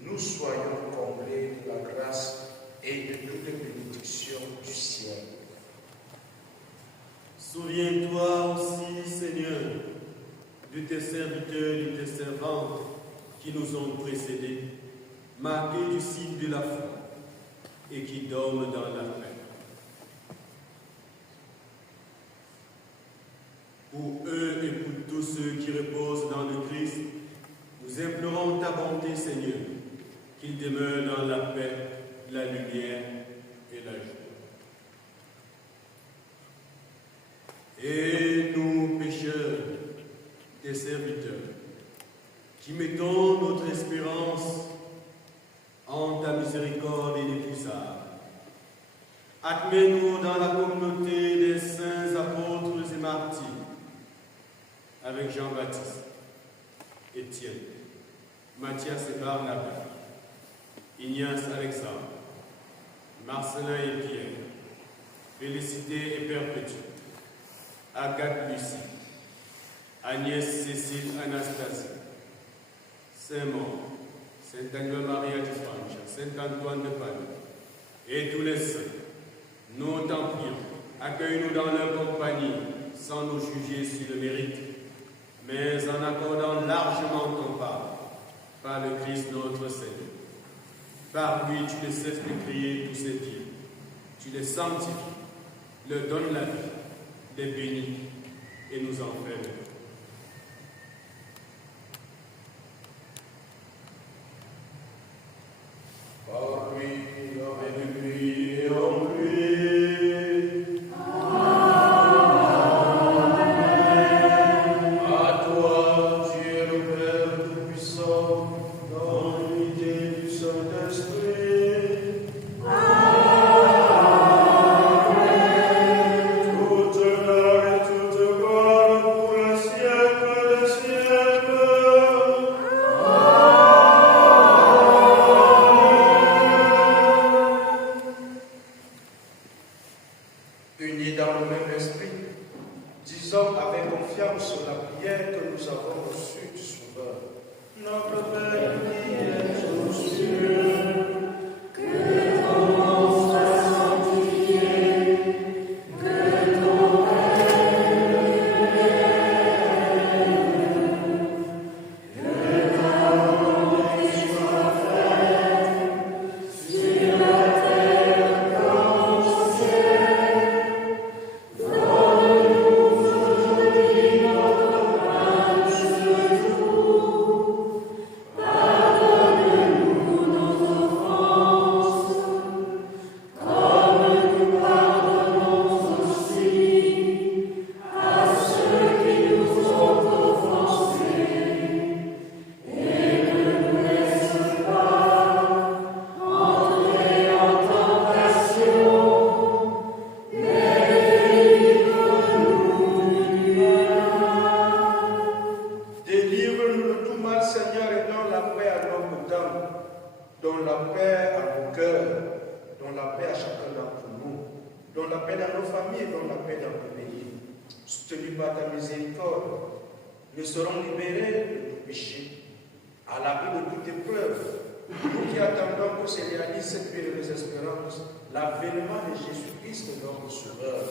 nous soyons comblés de la grâce et de toutes les bénédictions du ciel. Souviens-toi aussi, Seigneur, de tes serviteurs et de tes servantes qui nous ont précédés, marqués du signe de la foi et qui dorment dans la paix. Pour eux et pour tous ceux qui reposent dans le Christ, nous implorons ta bonté, Seigneur, qu'ils demeurent dans la paix, la lumière et la joie. Et nous, pécheurs, tes serviteurs, qui mettons notre espérance en ta miséricorde inépuisable, admets-nous dans la communauté des saints apôtres et martyrs, avec Jean-Baptiste, Étienne, Matthias et Barnabé, Ignace Alexandre, Marcelin et Pierre, Félicité et Perpétue, Agathe Lucie, Agnès Cécile Anastasie, Saint-Maur, Sainte-Anne-Maria de Franche, Saint-Antoine de Padoue, et tous les saints, nous t'en prions, accueille-nous dans leur compagnie, sans nous juger sur le mérite, mais en accordant largement ton pardon, par le Christ notre Seigneur. Par lui, tu ne cesses de crier tous ces dieux, tu les sanctifies, leur donnes la vie, les bénis et nous en fais le don. Par lui, avec lui et en lui. À toi, Dieu le Père Tout-Puissant, dans l'unité du Saint-Esprit. Toute gloire et toute gloire pour le siècle des siècles. Unis dans le même esprit, disons avec confiance la prière que nous avons reçue du Sauveur. Notre Père qui es aux cieux, Que ton nom soit sanctifié, que ton règne vienne, que ta volonté soit faite sur la terre comme au ciel. Donne-nous aujourd'hui notre pain de ce jour. Pardonne-nous nos offenses, comme nous pardonnons aussi à ceux qui nous ont offensés. Et ne nous laisse pas entrer en tentation, mais délivre-nous du mal. délivre-nous de tout mal, Seigneur, et donne la paix à nos âmes, donne la paix à nos cœurs, donne la paix à chacun d'entre nous, donne la paix dans nos familles, donne la paix dans nos pays. Soutenus par ta miséricorde, nous serons libérés de tout péché, à l'abri de toute épreuve. Nous qui attendons que se réalise cette périlleuse espérance, l'avènement de Jésus-Christ, notre Sauveur.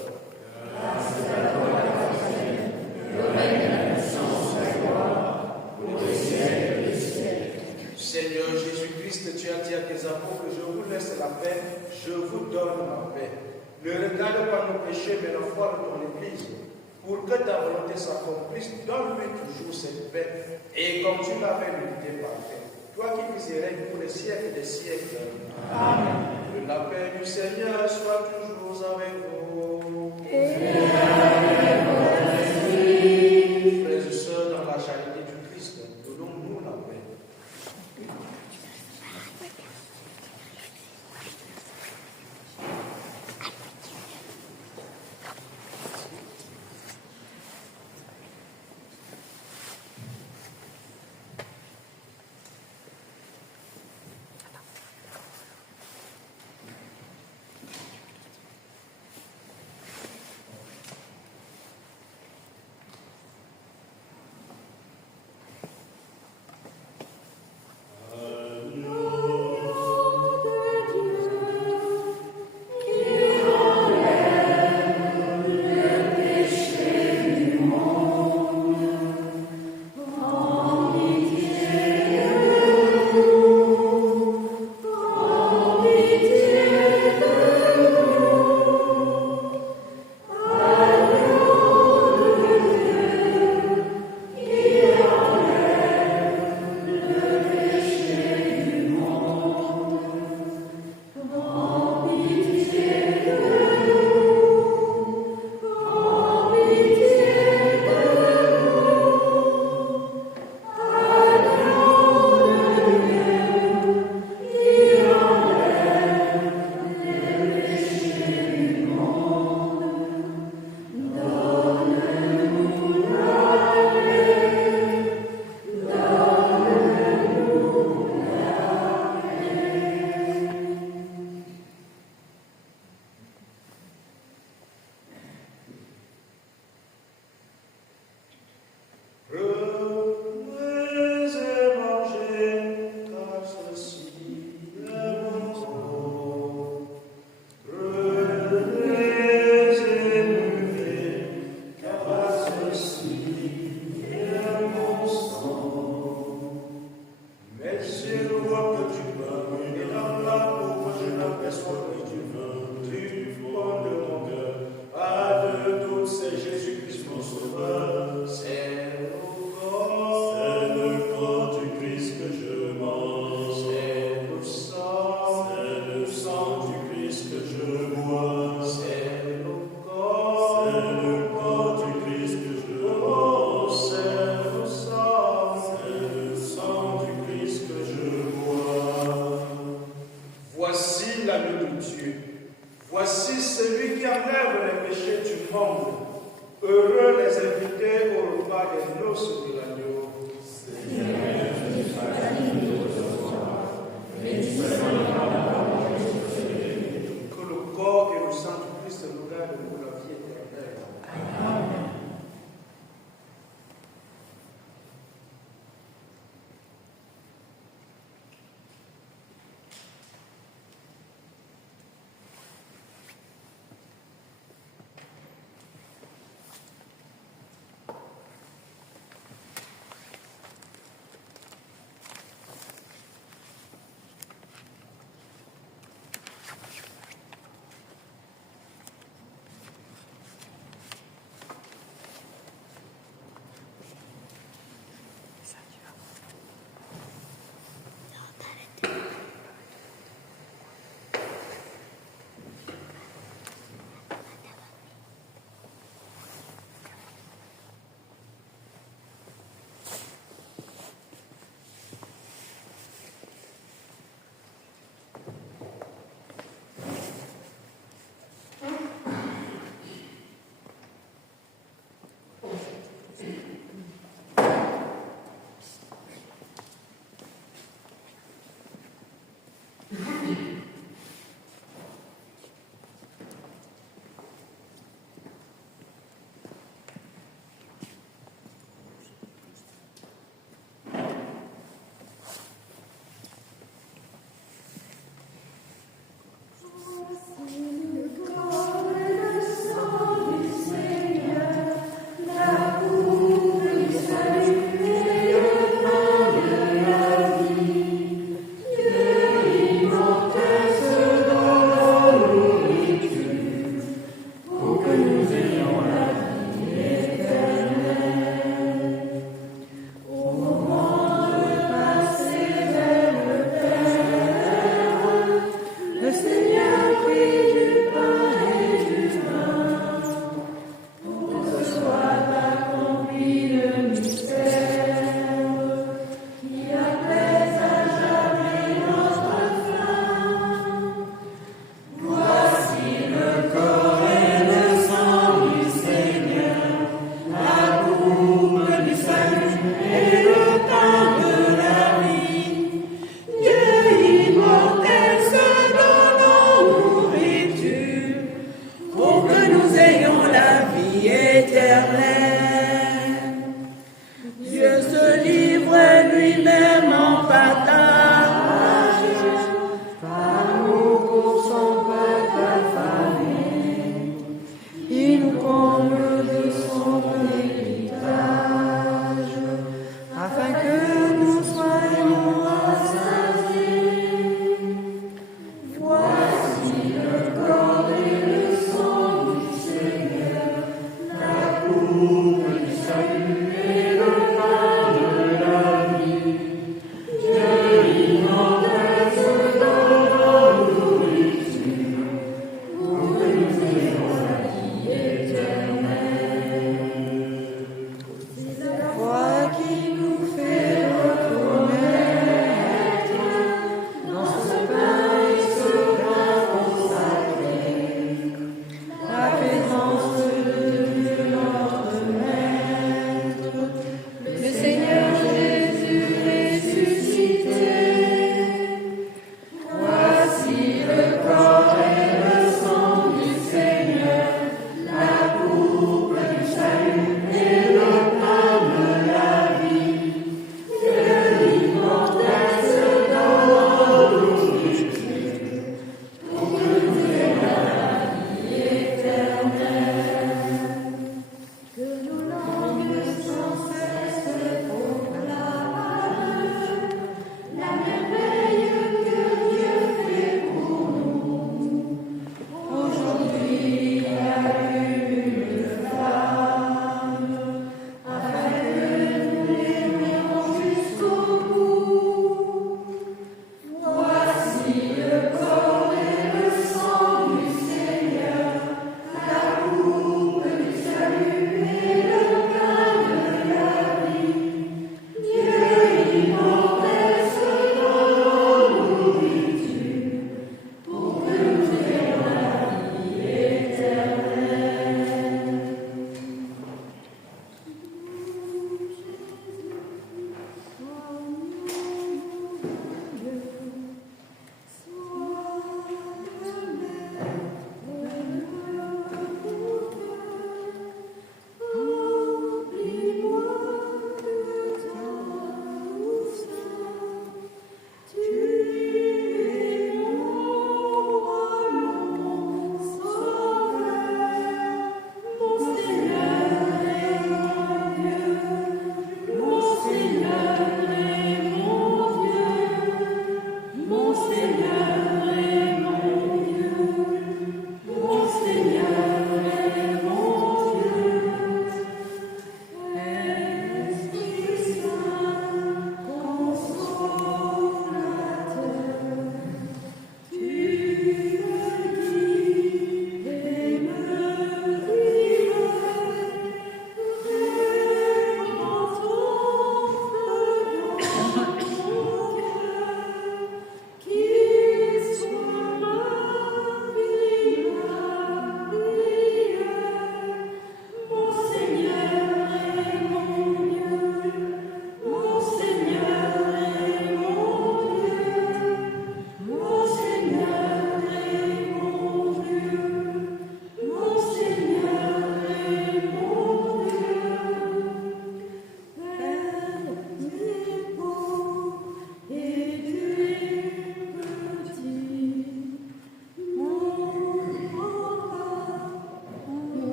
Seigneur Jésus-Christ, tu as dit à tes apôtres, je vous laisse la paix, je vous donne la paix. Ne regarde pas nos péchés, mais la foi de ton Église. Pour que ta volonté s'accomplisse, donne-lui toujours cette paix et continue avec l'unité parfaite. Toi qui vis et règnes pour les siècles des siècles. Amen. Que la paix du Seigneur soit toujours avec vous. Et avec votre esprit. Heureux les invités au repas des noces de l'agneau. Que le corps et le sang du Christ nous gardent pour la vie éternelle. Amen.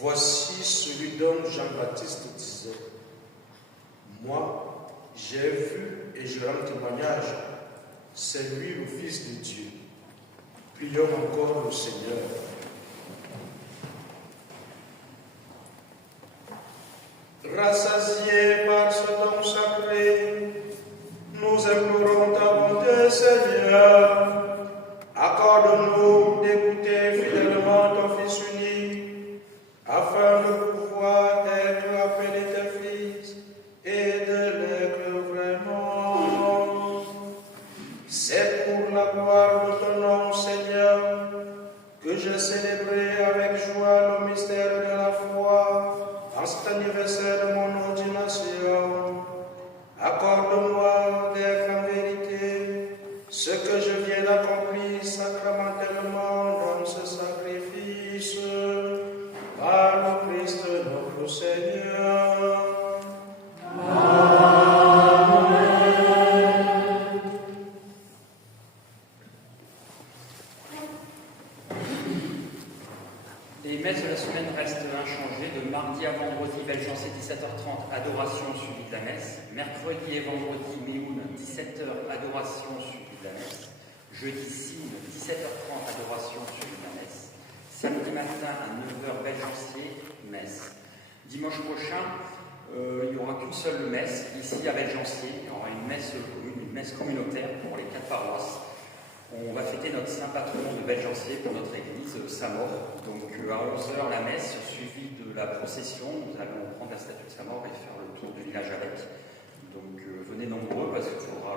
Voici celui dont Jean-Baptiste disait, moi, j'ai vu et je rends témoignage, c'est lui le Fils de Dieu. Prions encore le Seigneur. Rassasiés par ce don sacré, nous implorons ta bonté, Seigneur. Accorde-nous d'écouter fidèlement ton Fils unique, afin de pouvoir être appelés tes fils et de l'être vraiment. C'est pour la gloire de ton nom, Seigneur, que j'ai célébré avec joie le mystère de la foi en cet anniversaire de mon ordination. Accorde-moi d'être en vérité ce que je viens d'accomplir sacramentellement dans ce sacrifice par le Christ notre Seigneur. Les messes de la semaine restent inchangées. De mardi à vendredi, Bellejancé, 17h30, adoration suivie de la messe. Mercredi et vendredi, Méoun, 17h, adoration suivie de la messe. Jeudi, Signe, 17h30, adoration suivie de la messe. Samedi matin à 9h, Bellejancé, messe. Dimanche prochain, il n'y aura qu'une seule messe, ici à Bellejancé. Il y aura une messe commune, une messe communautaire pour les 4 paroisses. On va fêter notre saint patron de Bellejancé pour notre église, Saint-Maur. Donc à 11h, la messe, suivie de la procession. Nous allons prendre la statue de Saint-Maur et faire le tour du village avec. Donc venez nombreux parce qu'il faudra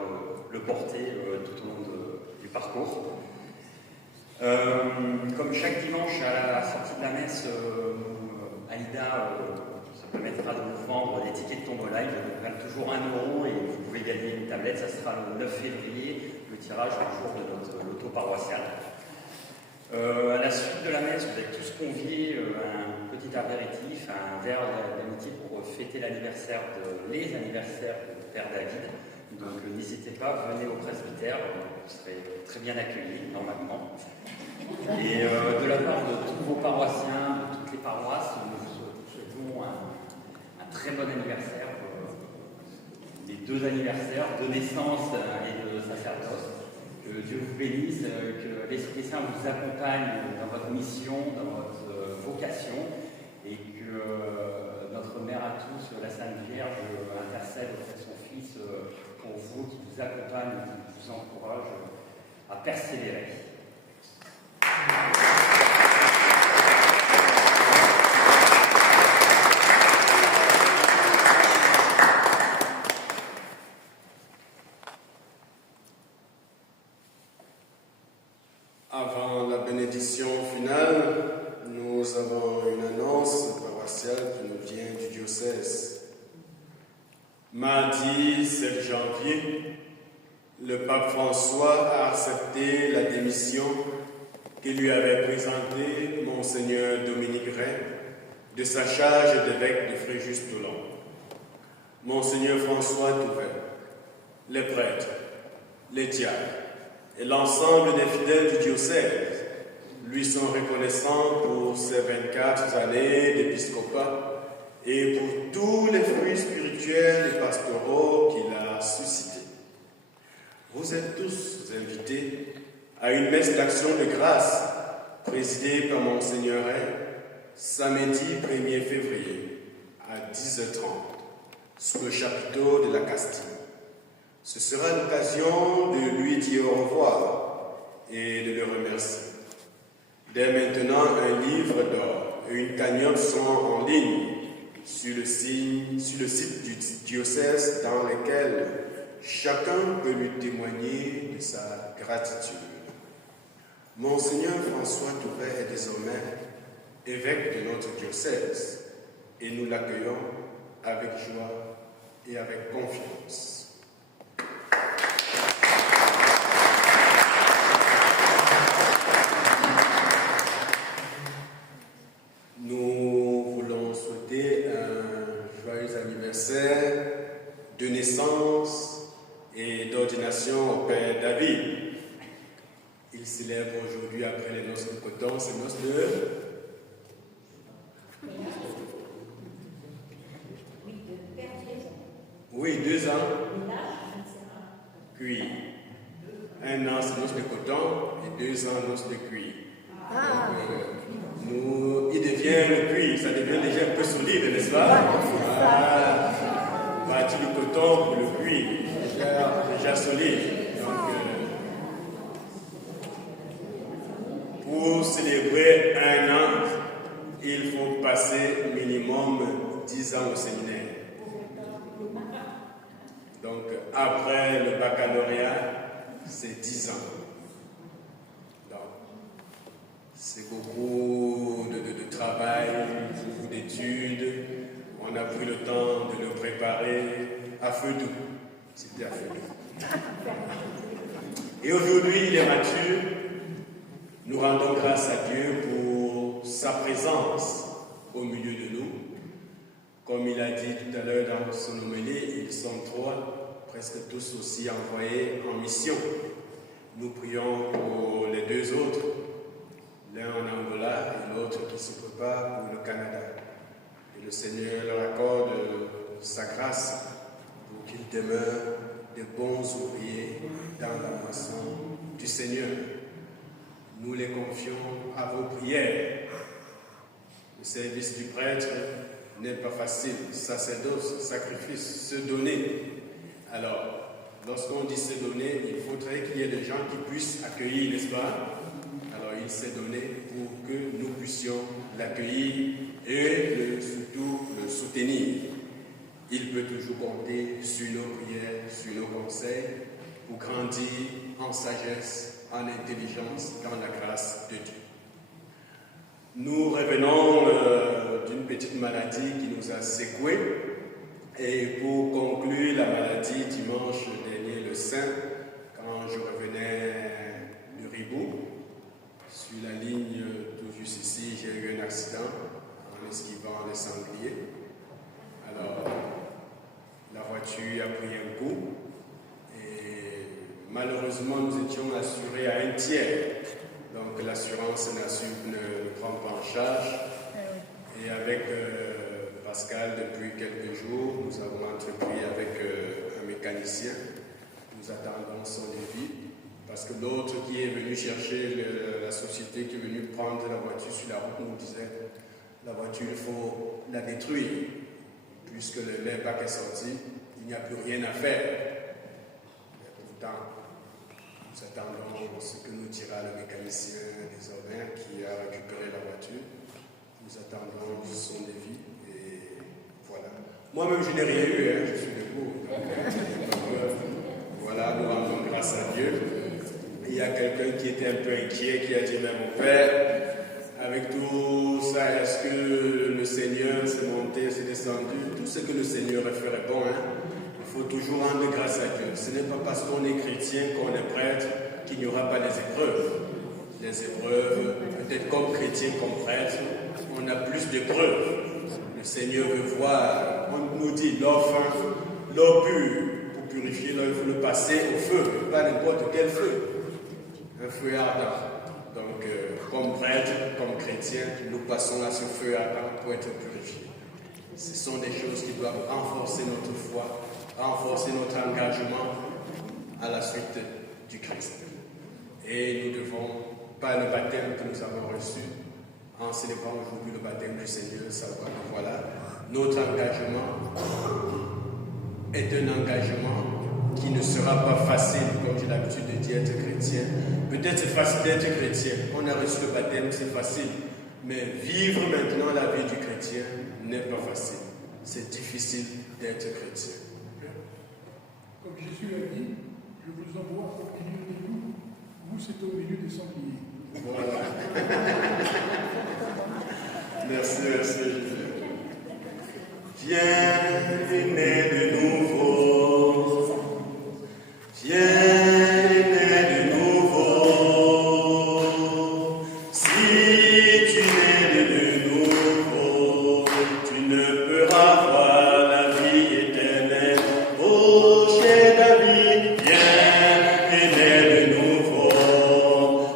le porter tout au long du parcours. Comme chaque dimanche, à la sortie de la messe, Alida ça permettra de vous vendre des tickets de tombola. Ils valent toujours 1 € et vous pouvez gagner une tablette. Ça sera le 9 février, le tirage le jour de notre loto paroissial. À la suite de la messe, vous êtes tous conviés à un petit apéritif, à un verre d'amitié pour fêter les anniversaires de Père David. Donc n'hésitez pas, venez au presbytère, vous serez très bien accueillis normalement. Et de la part de tous vos paroissiens, de toutes les paroisses, nous vous souhaitons un très bon anniversaire, les 2 anniversaires de naissance et de sacerdoce. Que Dieu vous bénisse, que l'Esprit Saint vous accompagne dans votre mission, dans votre vocation, et que notre Mère à tous, la Sainte Vierge, intercède auprès de son Fils pour vous, qui vous accompagne, qui vous encourage à persévérer. Avant la bénédiction finale, nous avons une annonce paroissiale qui nous vient du diocèse. Mardi 7 janvier, le pape François a accepté la démission que lui avait présentée Monseigneur Dominique Ray de sa charge d'évêque de Fréjus-Toulon. Monseigneur François Touvet, les prêtres, les diacres et l'ensemble des fidèles du diocèse lui sont reconnaissants pour ses 24 années d'épiscopat et pour tous les fruits spirituels et pastoraux qu'il a suscités. Vous êtes tous invités à une messe d'action de grâce présidée par Monseigneur Ray, samedi 1er février à 10h30 sous le chapiteau de la Castille. Ce sera l'occasion de lui dire au revoir et de le remercier. Dès maintenant, un livre d'or et une cagnotte sont en ligne sur le site du diocèse dans lequel chacun peut lui témoigner de sa gratitude. Monseigneur François Touvet est désormais évêque de notre diocèse et nous l'accueillons avec joie et avec confiance. Nous voulons souhaiter un joyeux anniversaire de naissance et d'ordination au Père David. Il célèbre aujourd'hui, après les noces de coton, ses noces de Oui, 2 ans. Cuir. 1 an, c'est noces de coton et 2 ans, noces de cuir. Il devient le cuir, ça devient déjà un peu solide, n'est-ce pas? Bâti le coton pour le cuir, déjà solide. Donc, pour célébrer 1 an, il faut passer minimum 10 ans au séminaire. Donc, après le baccalauréat, c'est 10 ans. Donc, c'est beaucoup de travail, beaucoup d'études. On a pris le temps de le préparer à feu doux. C'était à feu doux. Et aujourd'hui, il est mature. Nous rendons grâce à Dieu pour sa présence au milieu de nous. Comme il a dit tout à l'heure dans son homélie, ils sont 3, presque tous aussi envoyés en mission. Nous prions pour les 2 autres, l'un en Angola et l'autre qui se prépare pour le Canada. Et le Seigneur leur accorde sa grâce pour qu'ils demeurent de bons ouvriers dans la moisson du Seigneur. Nous les confions à vos prières. Le service du prêtre n'est pas facile. Sacerdoce, sacrifice, se donner. Alors, lorsqu'on dit se donner, il faudrait qu'il y ait des gens qui puissent accueillir, n'est-ce pas? Alors, il s'est donné pour que nous puissions l'accueillir et surtout le soutenir. Il peut toujours compter sur nos prières, sur nos conseils pour grandir en sagesse, en intelligence, dans la grâce de Dieu. Nous revenons d'une petite maladie qui nous a secoués. Et pour conclure la maladie, dimanche dernier, le Saint, quand je revenais du Ribou, sur la ligne tout juste ici, j'ai eu un accident en esquivant les sangliers. Alors, la voiture a pris un coup et malheureusement, nous étions assurés à 1 tiers. Donc, l'assurance ne prend pas en charge. Et avec Pascal, depuis quelques jours, nous avons entrepris avec un mécanicien. Nous attendons son devis parce que l'autre qui est venu chercher, la société qui est venue prendre la voiture sur la route, nous disait la voiture, il faut la détruire. Puisque l'airbag est sorti, il n'y a plus rien à faire. Mais pourtant, nous attendons ce que nous dira le mécanicien des urbains qui a récupéré la voiture. Nous attendons son devis et voilà. Moi-même, je n'ai rien eu, hein, je suis debout. Voilà, nous rendons grâce à Dieu. Il y a quelqu'un qui était un peu inquiet, qui a dit, mais mon père, avec tout ça, est-ce que le Seigneur s'est monté, s'est descendu? Tout ce que le Seigneur a fait est bon. Hein? Il faut toujours rendre grâce à Dieu. Ce n'est pas parce qu'on est chrétien, qu'on est prêtre, qu'il n'y aura pas des épreuves. Les épreuves, peut-être comme chrétien, comme prêtre, on a plus d'épreuves. Le Seigneur veut voir, on nous dit l'eau fin, l'eau pure. Pour purifier l'eau, il faut le passer au feu, pas n'importe quel feu. Un feu ardent. Donc, comme prêtre, comme chrétien, nous passons à ce feu ardent pour être purifiés. Ce sont des choses qui doivent renforcer notre foi, renforcer notre engagement à la suite du Christ. Et nous devons, par le baptême que nous avons reçu, en célébrant aujourd'hui le baptême du Seigneur, savoir que voilà, notre engagement est un engagement qui ne sera pas facile, comme j'ai l'habitude de dire, être chrétien. Peut-être c'est facile d'être chrétien. On a reçu le baptême, c'est facile. Mais vivre maintenant la vie du chrétien n'est pas facile. C'est difficile d'être chrétien. Comme Jésus l'a dit, je vous envoie au milieu des loups, vous c'est au milieu des sangliers. Voilà. Merci, merci Jésus. Viens, né de nouveau. Viens, né de nouveau. Si tu nais de nouveau, tu ne peux avoir la vie éternelle. Oh, cher David, viens, né de nouveau.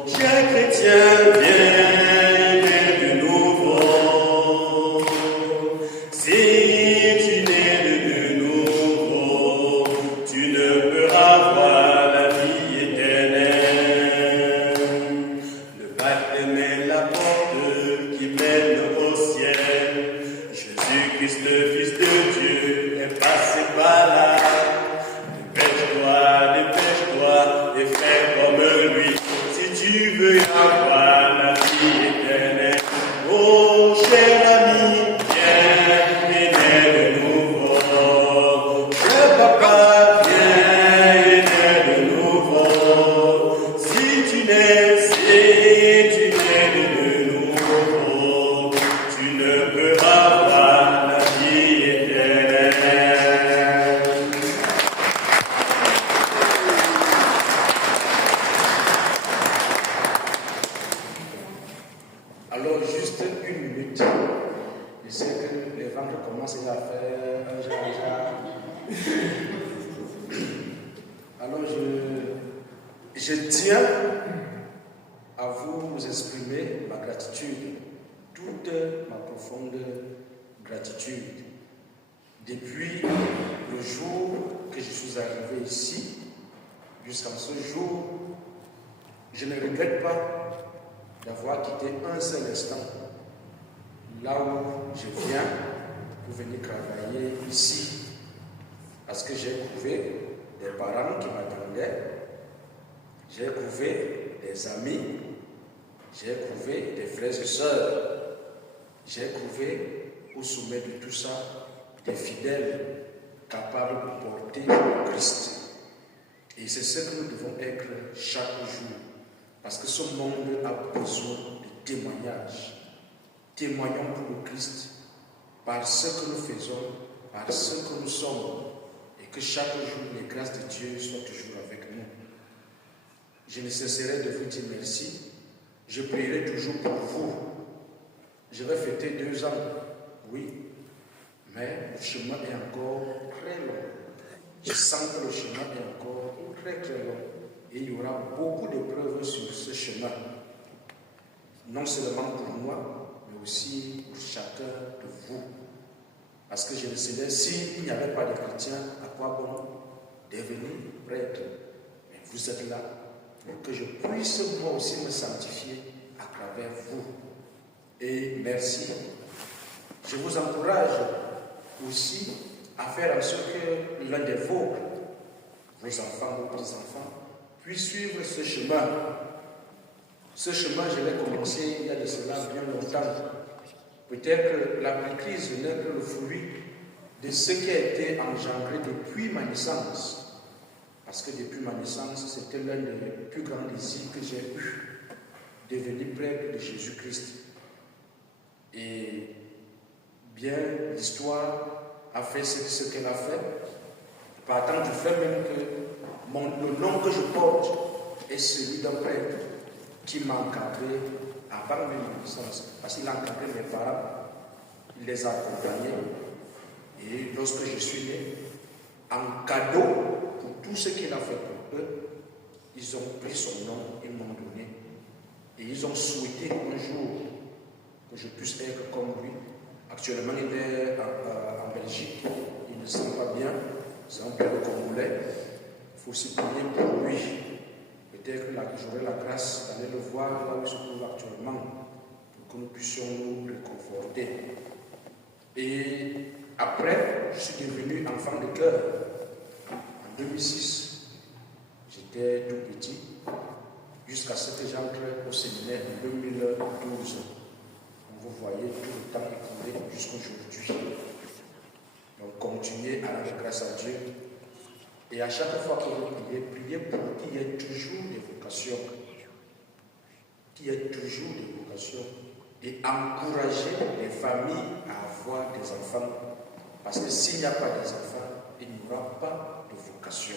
Cher chrétien, viens, né de nouveau. Si tu nais de nouveau, si le Fils de Dieu est passé par là, dépêche-toi et fais comme lui. Si tu veux avoir la vie éternelle, oh cher ami, viens et nais de nouveau. Cher papa, viens et nais de nouveau. Si tu nais de nouveau, tu ne peux avoir la vie éternelle. Alors, juste une minute. Je sais que les ventres commencent à faire un genre. Alors, je tiens à vous exprimer ma gratitude, toute ma profonde gratitude. Depuis le jour que je suis arrivé ici, jusqu'à ce jour, je ne regrette pas d'avoir quitté un seul instant là où je viens pour venir travailler ici. Parce que j'ai trouvé des parents qui m'attendaient, j'ai trouvé des amis, j'ai trouvé des frères et sœurs, j'ai trouvé au sommet de tout ça des fidèles capables de porter le Christ. Et c'est ce que nous devons être chaque jour. Parce que ce monde a besoin de témoignages. Témoignons pour le Christ par ce que nous faisons, par ce que nous sommes, et que chaque jour les grâces de Dieu soient toujours avec nous. Je ne cesserai de vous dire merci. Je prierai toujours pour vous. Je vais fêter 2 ans, oui, mais le chemin est encore très long. Je sens que le chemin est encore très très long. Et il y aura beaucoup d'épreuves sur ce chemin. Non seulement pour moi, mais aussi pour chacun de vous. Parce que je le savais, s'il n'y avait pas de chrétiens, à quoi bon devenir prêtre? Mais vous êtes là pour que je puisse moi aussi me sanctifier à travers vous. Et merci. Je vous encourage aussi à faire en sorte que l'un de vos enfants, vos petits-enfants, puissent suivre ce chemin. Ce chemin, je l'ai commencé il y a de cela bien longtemps. Peut-être que la maîtrise n'est que le fruit de ce qui a été engendré depuis ma naissance. Parce que depuis ma naissance, c'était l'un des plus grands désirs que j'ai eu, devenir prêtre de Jésus-Christ. Et bien, l'histoire a fait ce qu'elle a fait. Partant du fait même que le nom que je porte est celui d'un prêtre qui m'a encadré avant ma naissance. Parce qu'il a encadré mes parents, il les a accompagnés. Et lorsque je suis né, en cadeau pour tout ce qu'il a fait pour eux, ils ont pris son nom, ils m'ont donné. Et ils ont souhaité un jour que je puisse être comme lui. Actuellement, il est en Belgique, il ne se sent pas bien, c'est un père congolais. Il faut aussi prier pour lui. Peut-être que j'aurai la grâce d'aller le voir là où il se trouve actuellement, pour que nous puissions nous réconforter. Et après, je suis devenu enfant de cœur. En 2006, j'étais tout petit, jusqu'à ce que j'entre au séminaire en 2012. Vous voyez tout le temps écoulé jusqu'aujourd'hui. Donc continuez à rendre grâce à Dieu. Et à chaque fois que vous priez pour qu'il y ait toujours des vocations. Qu'il y ait toujours des vocations. Et encouragez les familles à avoir des enfants. Parce que s'il n'y a pas des enfants, il n'y aura pas de vocation.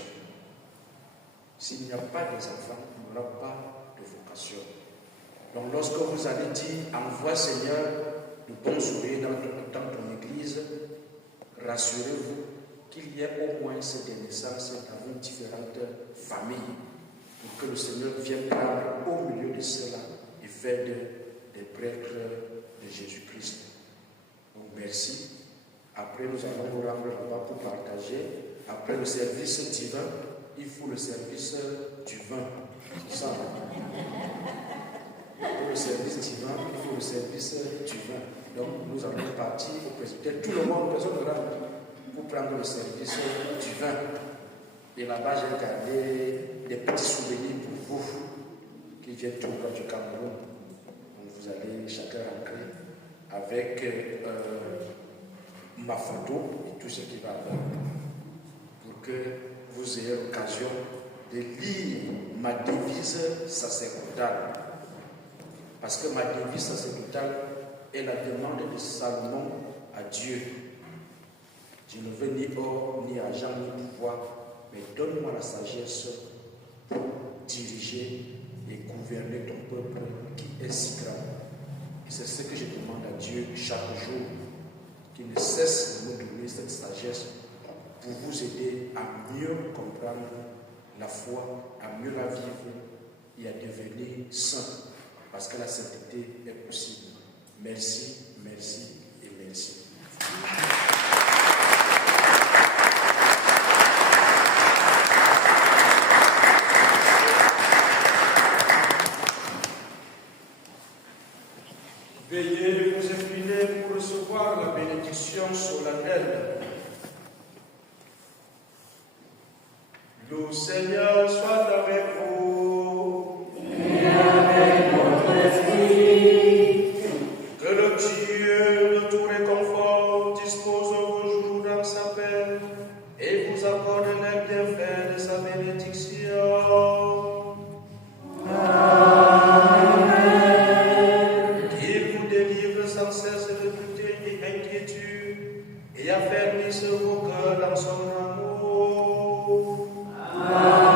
S'il n'y a pas des enfants, il n'y aura pas de vocation. Donc lorsque vous allez dire, envoie Seigneur de bons ouvriers dans ton église, rassurez-vous qu'il y ait au moins cette naissance dans différentes familles, pour que le Seigneur vienne prendre au milieu de cela et faire des prêtres de Jésus-Christ. Donc merci. Après, nous allons nous rendre là-bas pour partager. Après le service divin, il faut le service du vin. C'est ça. Pour le service divin, il faut le service du vin. Donc nous allons partir au presbytère. Tout le monde, personne ne rentre pour prendre le service du vin. Et là-bas, j'ai gardé des petits souvenirs pour vous qui viennent tout droit du Cameroun. Donc vous allez chacun rentrer avec ma photo et tout ce qui va avec, pour que vous ayez l'occasion de lire ma devise sacerdotale. Parce que ma devise sacerdotale est la demande de Salomon à Dieu. Je ne veux ni or, ni argent, ni pouvoir, mais donne-moi la sagesse pour diriger et gouverner ton peuple qui est si grand. Et c'est ce que je demande à Dieu chaque jour, qu'il ne cesse de nous donner cette sagesse pour vous aider à mieux comprendre la foi, à mieux la vivre et à devenir saint, parce que la sainteté est possible. Merci, merci et merci. Veuillez de vous incliner pour recevoir la bénédiction solennelle. Le Seigneur soit avec vous. Et avec votre esprit. Que le Dieu de tout réconfort dispose vos jours dans sa paix et vous accorde les bienfaits de sa bénédiction. Sans cesse de doute et inquiétude, et affermisse vos cœurs dans son amour. Amen.